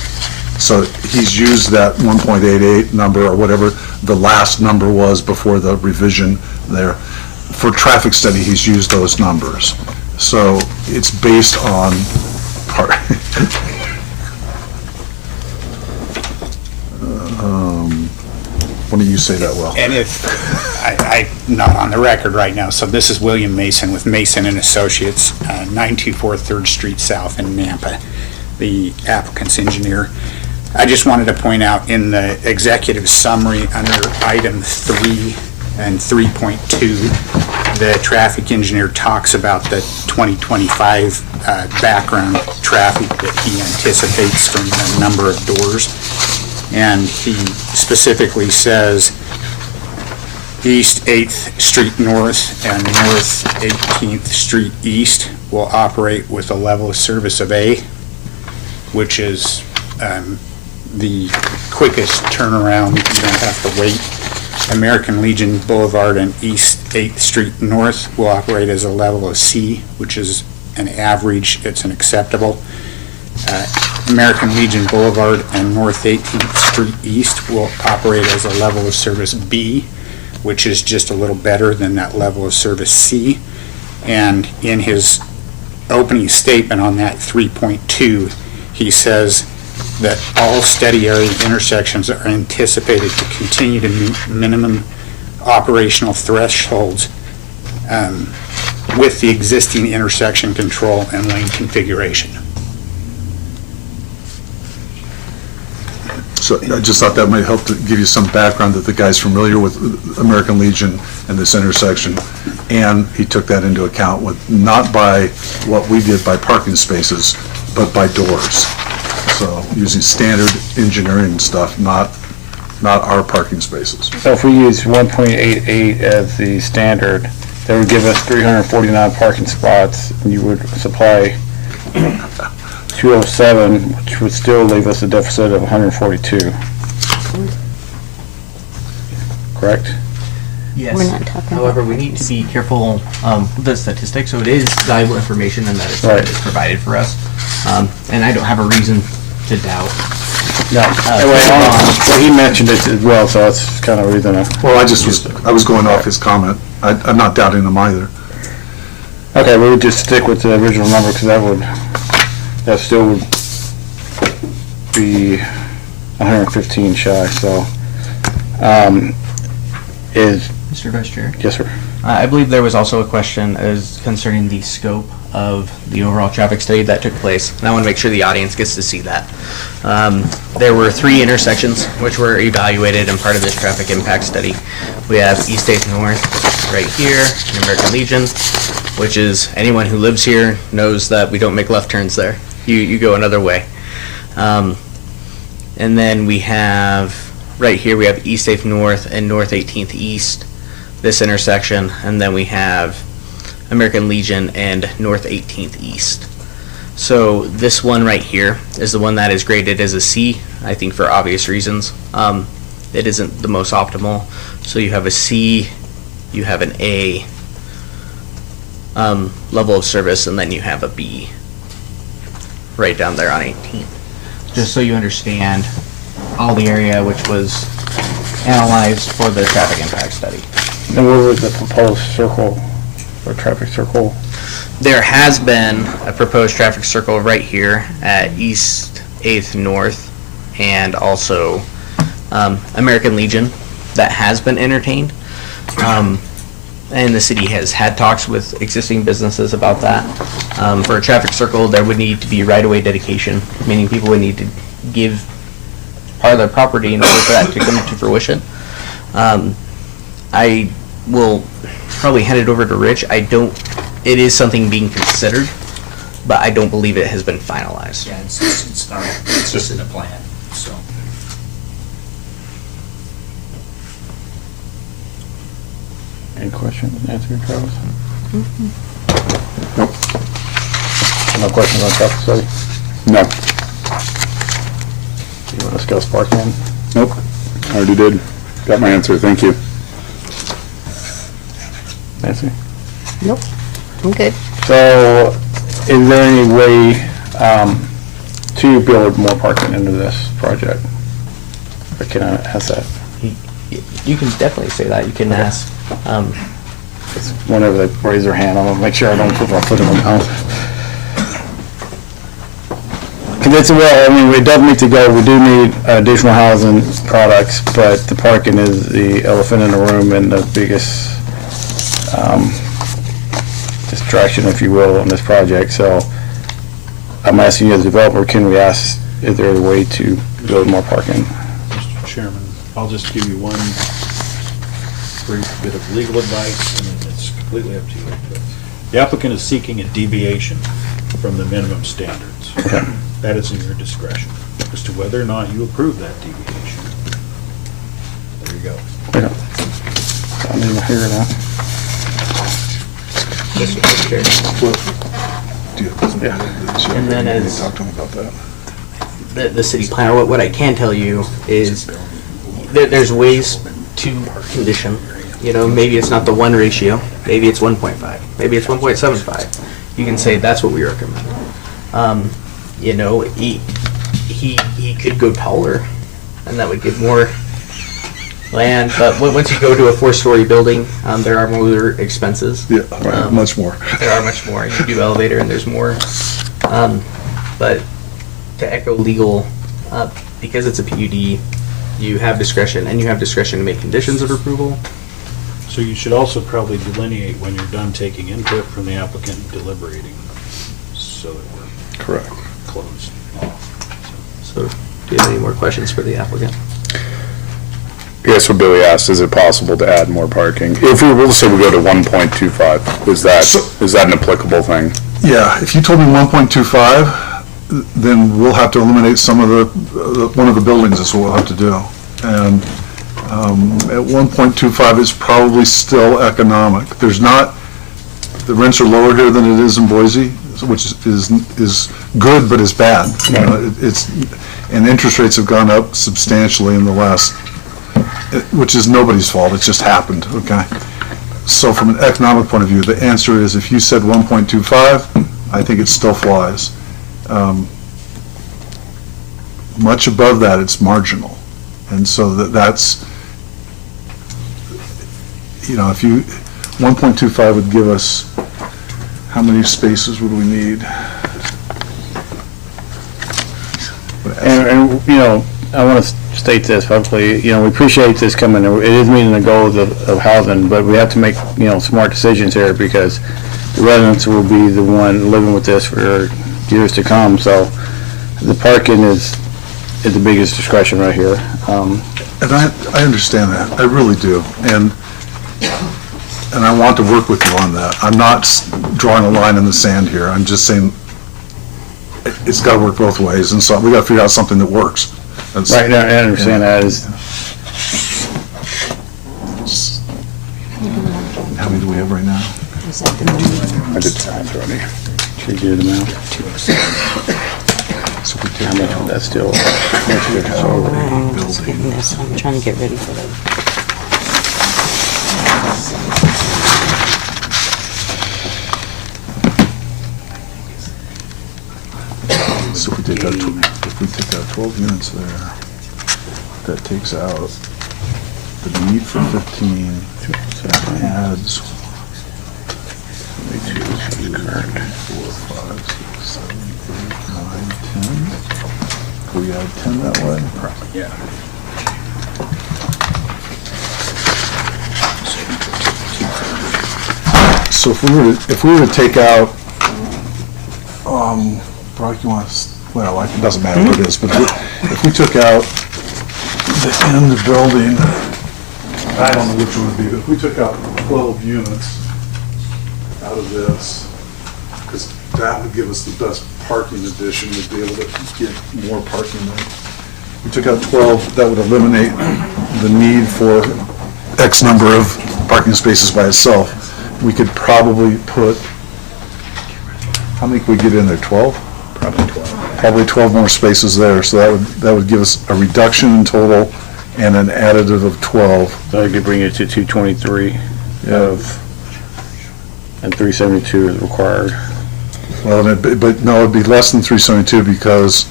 So he's used that 1.88 number or whatever the last number was before the revision there. For traffic study, he's used those numbers. So it's based on why don't you say that, well? And if, I'm not on the record right now, so this is William Mason with Mason and Associates, 924 3rd Street South in Nampa, the applicant's engineer. I just wanted to point out in the executive summary under item 3 and 3.2, the traffic engineer talks about the 2025 background traffic that he anticipates from the number of doors. And he specifically says East 8th Street North and North 18th Street East will operate with a level of service of A, which is the quickest turnaround. You don't have to wait. American Legion Boulevard and East 8th Street North will operate as a level of C, which is an average, it's an acceptable. American Legion Boulevard and North 18th Street East will operate as a level of service B, which is just a little better than that level of service C. And in his opening statement on that 3.2, he says that all steady area intersections are anticipated to continue to meet minimum operational thresholds with the existing intersection control and lane configuration. So I just thought that might help to give you some background that the guy's familiar with American Legion and this intersection. And he took that into account with, not by what we did by parking spaces, but by doors. So using standard engineering stuff, not our parking spaces. So if we use 1.88 as the standard, that would give us 349 parking spots, and you would supply 207, which would still leave us a deficit of 142. Correct? Yes. We're not talking However, about we need to be careful with the statistics. So it is valuable information and that Right. is provided for us. And I don't have a reason to doubt. No. Well, he mentioned it as well, so that's kind of reason. Well, I was going off his comment. I'm not doubting him either. Okay, we would just stick with the original number because that still would be 115 shy. So, Mr. Vice Chair? Yes, sir. I believe there was also a question as concerning the scope of the overall traffic study that took place, and I want to make sure the audience gets to see that. There were 3 intersections which were evaluated in part of this traffic impact study. We have East 8th North right here, in American Legion, which is, anyone who lives here knows that we don't make left turns there. You go another way. And then we have, right here, we have East 8th North and North 18th East, this intersection, and then we have American Legion and North 18th East. So this one right here is the one that is graded as a C, I think for obvious reasons. It isn't the most optimal. So you have a C, you have an A, level of service, and then you have a B right down there on 18th. Just so you understand all the area which was analyzed for the traffic impact study. And where was the proposed circle, or traffic circle? There has been a proposed traffic circle right here at East 8th North, and also American Legion that has been entertained. And the city has had talks with existing businesses about that. For a traffic circle, there would need to be right-of-way dedication, meaning people would need to give part of their property in order for that to come to fruition. I will probably hand it over to Rich. It is something being considered, but I don't believe it has been finalized. Yeah, it's not, it's just in a plan, so. Any questions, answer, Travis? Nope. No questions on traffic study? No, You want to discuss parking? nope, I already did. Got my answer, thank you. Nancy? Nope, I'm good. So, is there any way to build more parking into this project? Or can I ask that? You can definitely say that. You can ask. Whenever they raise their hand, I'm gonna make sure I don't put my foot in my mouth. Because it's, well, I mean, we definitely need to go, we do need additional housing products, but the parking is the elephant in the room and the biggest distraction, if you will, on this project. So I'm asking you as a developer, can we ask, is there a way to build more parking? Mr. Chairman, I'll just give you one brief bit of legal advice, and then it's completely up to you. But the applicant is seeking a deviation from the minimum standards. Okay. That is in your discretion as to whether or not you approve that deviation. There you go. Yeah. I didn't even hear that. And then as Talk to him about that. the city planner, what I can tell you is there's ways to condition. You know, maybe it's not the 1 ratio, maybe it's 1.5, maybe it's 1.75. You can say that's what we recommend. You know, he could go taller, and that would give more land. But once you go to a 4-story building, there are more expenses. Yeah, right, much more. There are much more. You do elevator, and there's more. But to echo legal, because it's a PUD, you have discretion, and you have discretion to make conditions of approval. So you should also probably delineate when you're done taking input from the applicant and deliberating, so that we're Correct. closed off. So, do you have any more questions for the applicant? Yeah, so Billy asked, is it possible to add more parking? If we will say we go to 1.25, is that an applicable thing? Yeah, if you told me 1.25, then we'll have to eliminate some of one of the buildings is what we'll have to do. And at 1.25 is probably still economic. There's not, the rents are lower here than it is in Boise, which is good but is bad. You know, and interest rates have gone up substantially in the last, which is nobody's fault, it just happened, okay? So from an economic point of view, the answer is if you said 1.25, I think it still flies. Much above that, it's marginal. And so that's, you know, if you, 1.25 would give us, how many spaces would we need? And, you know, I want to state this publicly, you know, we appreciate this coming, it is meeting the goals of housing, but we have to make, you know, smart decisions here because the residents will be the one living with this for years to come, so the parking is the biggest discretion right here. And I understand that, I really do, and I want to work with you on that. I'm not drawing a line in the sand here, I'm just saying it's got to work both ways, and so we got to figure out something that works. That's, Right, I understand that is, how many do we have right now? I did that already. should do the amount. So we take How much out would that still? I'm just getting this, I'm trying to get ready for the. take out, if we take out 12 units there, that takes out the need for 15, that adds 4, 5, 6, 7, 8, 9, 10. Can we add 10 that way? Yeah. So if we were to take out, Brock, you want us, well, like, it doesn't matter what it is, but if we took out the end building, I don't know which one would be, but if we took out 12 units out of this, because that would give us the best parking addition, we'd be able to get more parking there. We took out 12, that would eliminate the need for X number of parking spaces by itself. We could probably put, how many could we get in there, 12? Probably 12. Probably 12 more spaces there, so that would give us a reduction in total and an additive of 12. So I could bring it to 223 and 372 is required. Well, but no, it'd be less than 372 because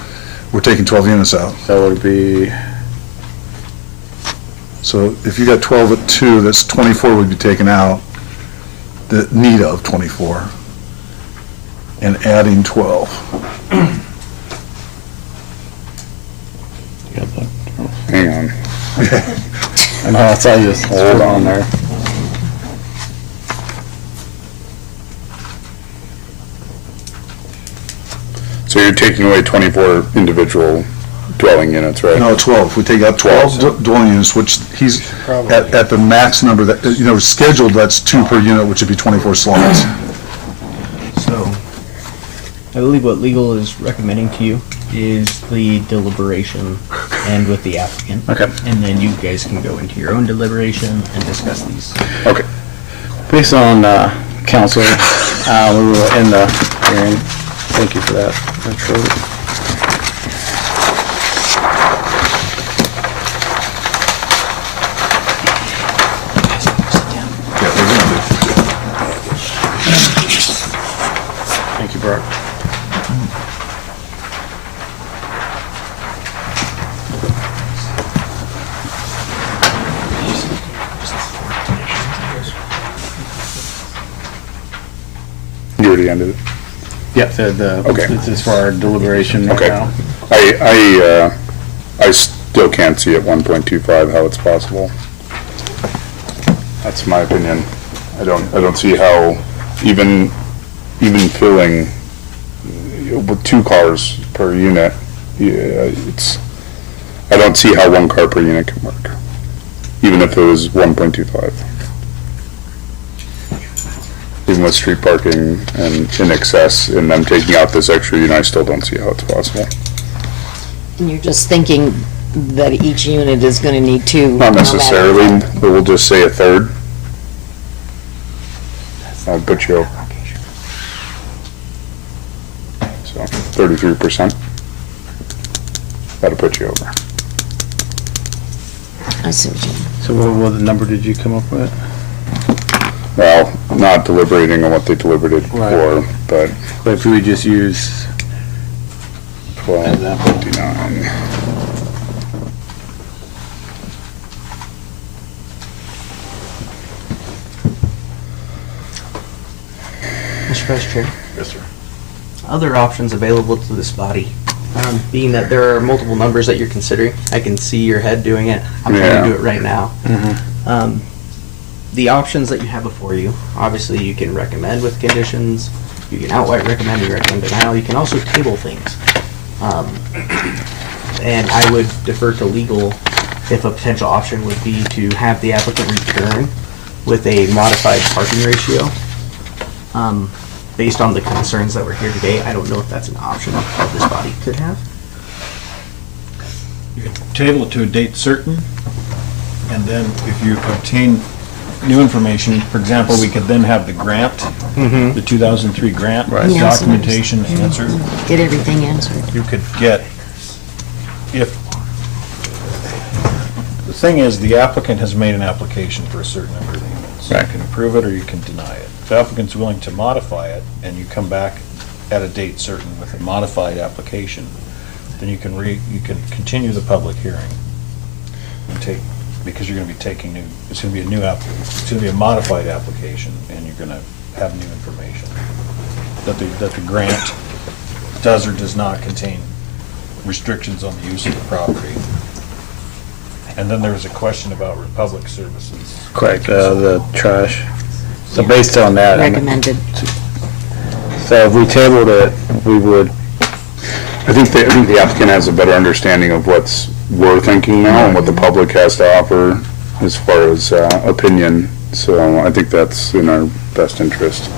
we're taking 12 units out. That would be, So if you got 12 at 2, that's 24 would be taken out, the need of 24, and adding 12. Hang on. I know, that's, I just hold on there. So you're taking away 24 individual dwelling units, right? No, 12. We take out 12 dwelling units, which he's at the max number that, scheduled, that's 2 per unit, which would be 24 slots. So, I believe what legal is recommending to you is the deliberation and with the applicant. Okay. And then you guys can go into your own deliberation and discuss these. Okay. Based on council, we will end the hearing. Thank you for that. That's short. Thank you, Brock. You already ended it? Yep, Okay. this is for our deliberation right Okay. now. I still can't see at 1.25 how it's possible. That's my opinion. I don't see how even filling with 2 cars per unit, I don't see how 1 car per unit can work, even if it was 1.25. Even with street parking and in excess, and them taking out this extra unit, I still don't see how it's possible. And you're just thinking that each unit is gonna need 2? Not necessarily, but we'll just say a third. I'll put you over. So 33%. That'll put you over. I see what you mean. So what number did you come up with? Well, not deliberating on what they deliberated Right. for, but But if we just use 1259. Mr. Vice Chair. Yes, sir. Other options available to this body, being that there are multiple numbers that you're considering. I can see your head doing it. I'm trying Yeah. to do it right now. The options that you have before you, obviously you can recommend with conditions, you can outright recommend, you recommend denial, you can also table things. And I would defer to legal if a potential option would be to have the applicant return with a modified parking ratio. Based on the concerns that were here today, I don't know if that's an option that this body could have. You can table it to a date certain, and then if you obtain new information, for example, we could then have the grant, the 2003 grant, Right. Yeah, so documentation answered. Get everything answered. You could get, if, the thing is, the applicant has made an application for a certain number of units. You Right. can approve it or you can deny it. If the applicant's willing to modify it, and you come back at a date certain with a modified application, then you can continue the public hearing and because you're gonna be taking it's gonna be it's gonna be a modified application, and you're gonna have new information. That the grant does or does not contain restrictions on the use of the property. And then there was a question about Republic Services. Correct, the trash. So based on that. Recommended. So if we tabled it, we would, I think the applicant has a better understanding of what's we're thinking now and what the public has to offer as far as opinion. So I think that's in our best interest.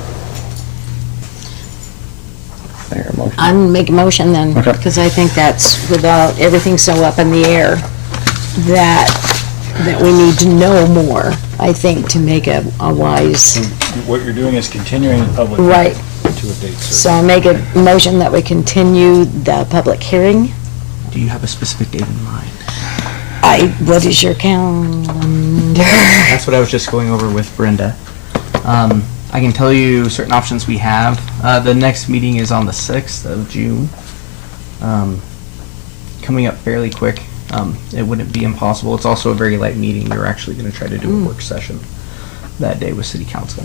I'm make a motion then, Okay. because I think that's, without everything so up in the air, that we need to know more, I think, to make a wise, What you're doing is continuing the public right. hearing to a date certain. So I make a motion that we continue the public hearing. Do you have a specific date in mind? What is your calendar? That's what I was just going over with Brenda. I can tell you certain options we have. The next meeting is on the 6th of June. Coming up fairly quick. It wouldn't be impossible. It's also a very light meeting. We're actually going to try to do a work session that day with City Council.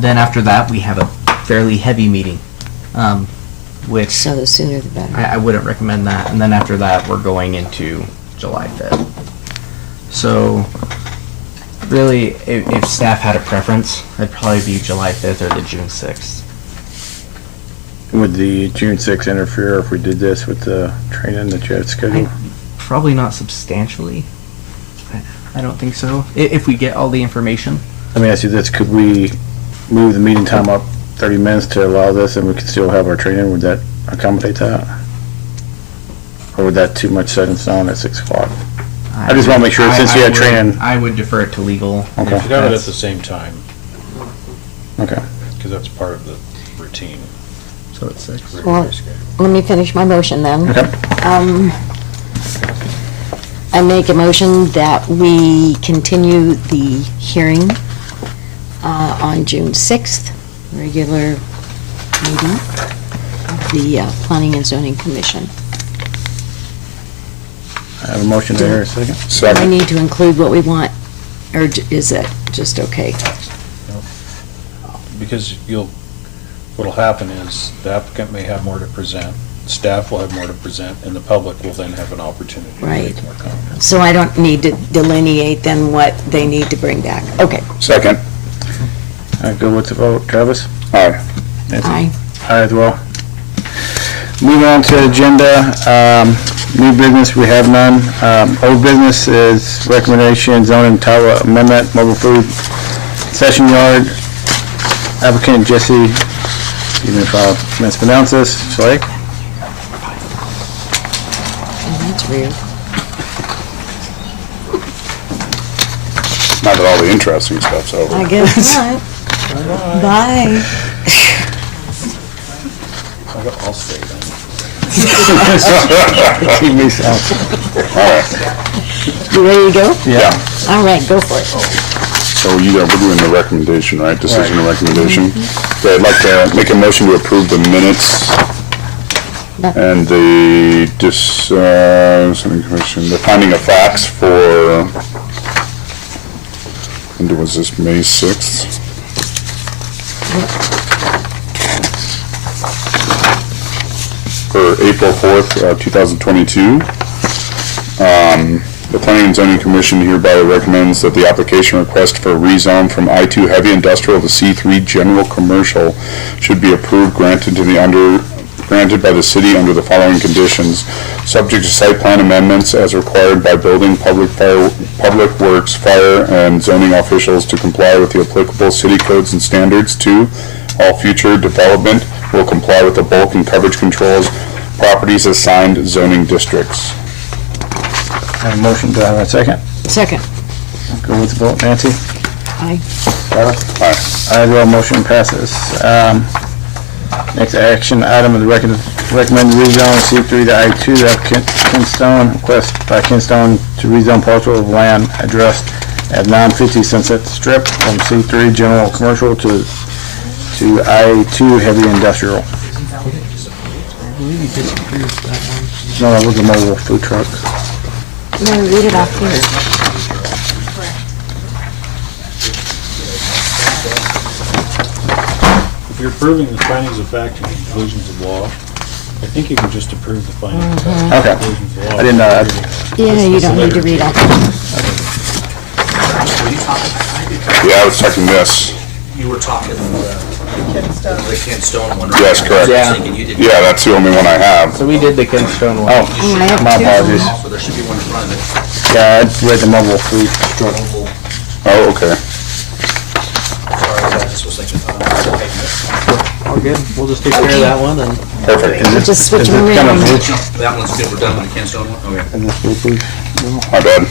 Then after that, we have a fairly heavy meeting, which So the sooner the better. I wouldn't recommend that. And then after that, we're going into July 5th. So really, if staff had a preference, it'd probably be July 5th or the June 6th. would the June 6th interfere if we did this with the training that you had scheduled? Probably not substantially. I don't think so. If we get all the information. Let me ask you this, could we move the meeting time up 30 minutes to allow this and we could still have our training? Would that accommodate that? Or would that too much set in stone at 6 o'clock? I just want to make sure, since you had training. I would defer it to legal. Okay. You should have it at the same time, Okay. because that's part of the routine. So it's 6. Well, let me finish my motion then. Okay. I make a motion that we continue the hearing on June 6th, regular meeting of the Planning and Zoning Commission. I have a motion there, a second. Do I need to include what we want, or is it just okay? Because what'll happen is the applicant may have more to present, staff will have more to present, and the public will then have an opportunity to Right. make more comments. So I don't need to delineate then what they need to bring back. Okay. Second. All right, go with the vote. Travis? Aye. Nancy? Aye. Aye as well. Moving on to the agenda, new business, we have none. Old business is recommendation zoning title amendment, mobile food session yard. Applicant Jesse, even if I mispronounce this, Slake. Oh, that's weird. Now that all the interesting stuff's over. I guess not. Bye. I'll stay then. Keep me sound. You ready to go? Yeah. All right, go for it. So we're doing the recommendation, right? Decision and recommendation. Okay, I'd like to make a motion to approve the minutes and the zoning commission, the finding of facts for, when was this, May 6th? For April 4th, 2022. The Planning and Zoning Commission hereby recommends that the application request for rezone from I-2 heavy industrial to C3 general commercial should be approved, granted by the city under the following conditions, subject to site plan amendments as required by building, public works, fire, and zoning officials to comply with the applicable city codes and standards. 2, all future development will comply with the bulk and coverage controls, properties assigned zoning districts. Have a motion, do I have a second? Second. Go with the vote, Nancy? Aye. Travis? Aye. Aye as well, motion passes. Next action item is recommend rezone C3 to I2, applicant Kinstone, request by Kinstone to rezone parcel of land addressed at 950 Sunset Strip from C3 general commercial to I2 heavy industrial. No, that was a mobile food truck. No, read it off here. If you're approving the findings of fact and conclusions of law, I think you can just approve the findings of fact Okay. and conclusions of law. I didn't know that. Yeah, you don't need to read off. Yeah, I was checking this. You were talking, the Kent Stone one. Yes, correct. I was Yeah. thinking you did. Yeah, that's the only one I have. So we did the Kentstone one. Oh, I have my two. apologies. So there should be one in front of it. Yeah, I read the mobile food truck. Mobile. Oh, okay. Sorry, I just was thinking, All good. We'll just take care of that one and. Perfect. Is it- Just switch is them it kind of around. blue? that one's good, we're done with the Kent Stone one? Okay. Is this blue, please? My bad.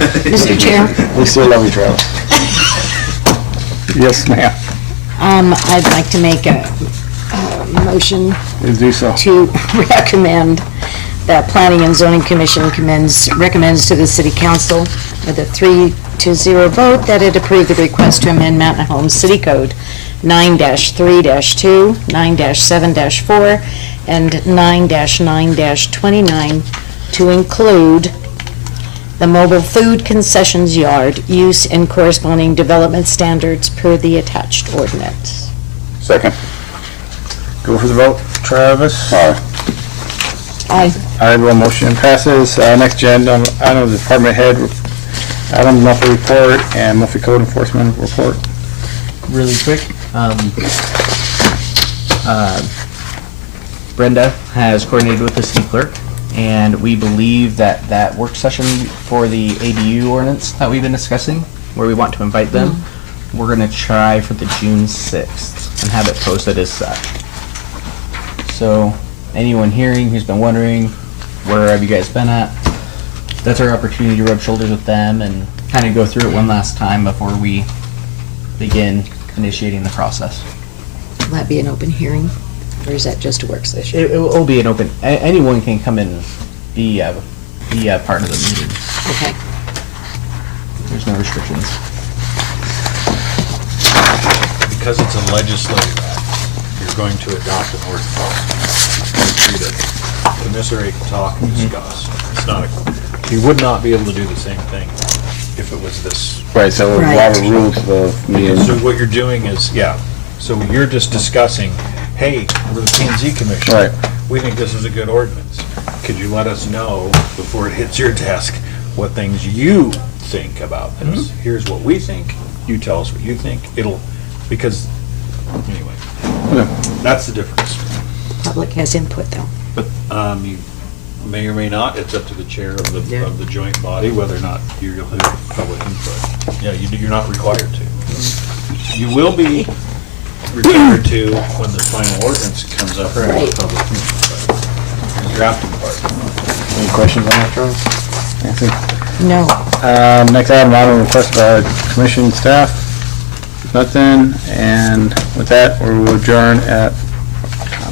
Mr. Chair, We still love you, Travis. Yes, ma'am. I'd like to make a motion Please do so. to recommend that Planning and Zoning Commission recommends to the City Council with a 3-0 vote that it approve the request to amend Mountain Home City Code 9-3-2, 9-7-4, and 9-9-29 to include the mobile food concessions yard use and corresponding development standards per the attached ordinance. Second. Go for the vote. Travis? Aye. Aye. Aye, well, motion passes. Next agenda, item, department head, item monthly report and monthly code enforcement report. Really quick, Brenda has coordinated with the city clerk, and we believe that that work session for the ADU ordinance that we've been discussing, where we want to invite them, we're gonna try for the June 6th and have it posted as such. So, anyone hearing who's been wondering, where have you guys been at? That's our opportunity to rub shoulders with them and kind of go through it one last time before we begin initiating the process. Will that be an open hearing, or is that just a work session? It will be an open, anyone can come in and be part of the meeting. Okay. There's no restrictions. Because it's a legislative act, you're going to adopt an ordinance. Treat it, commiserate, talk, and discuss. It's not, you would not be able to do the same thing if it was this. Right, so Right. Robert rules of meeting. So what you're doing is, so you're just discussing, hey, we're the P and Z Commission. Right. We think this is a good ordinance. Could you let us know before it hits your desk what things you think about this? Here's what we think. You tell us what you think. Because, anyway, that's the difference. Public has input, though. But you may or may not, it's up to the chair of the joint body whether or not you'll have public input. Yeah, you're not required to. You will be required to when the final ordinance comes up for Right. public hearing, but the drafting part. Any questions on that, Travis? Anything? No. Next item request by commission staff. Nothing, and with that, we will adjourn at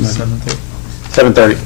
7:30.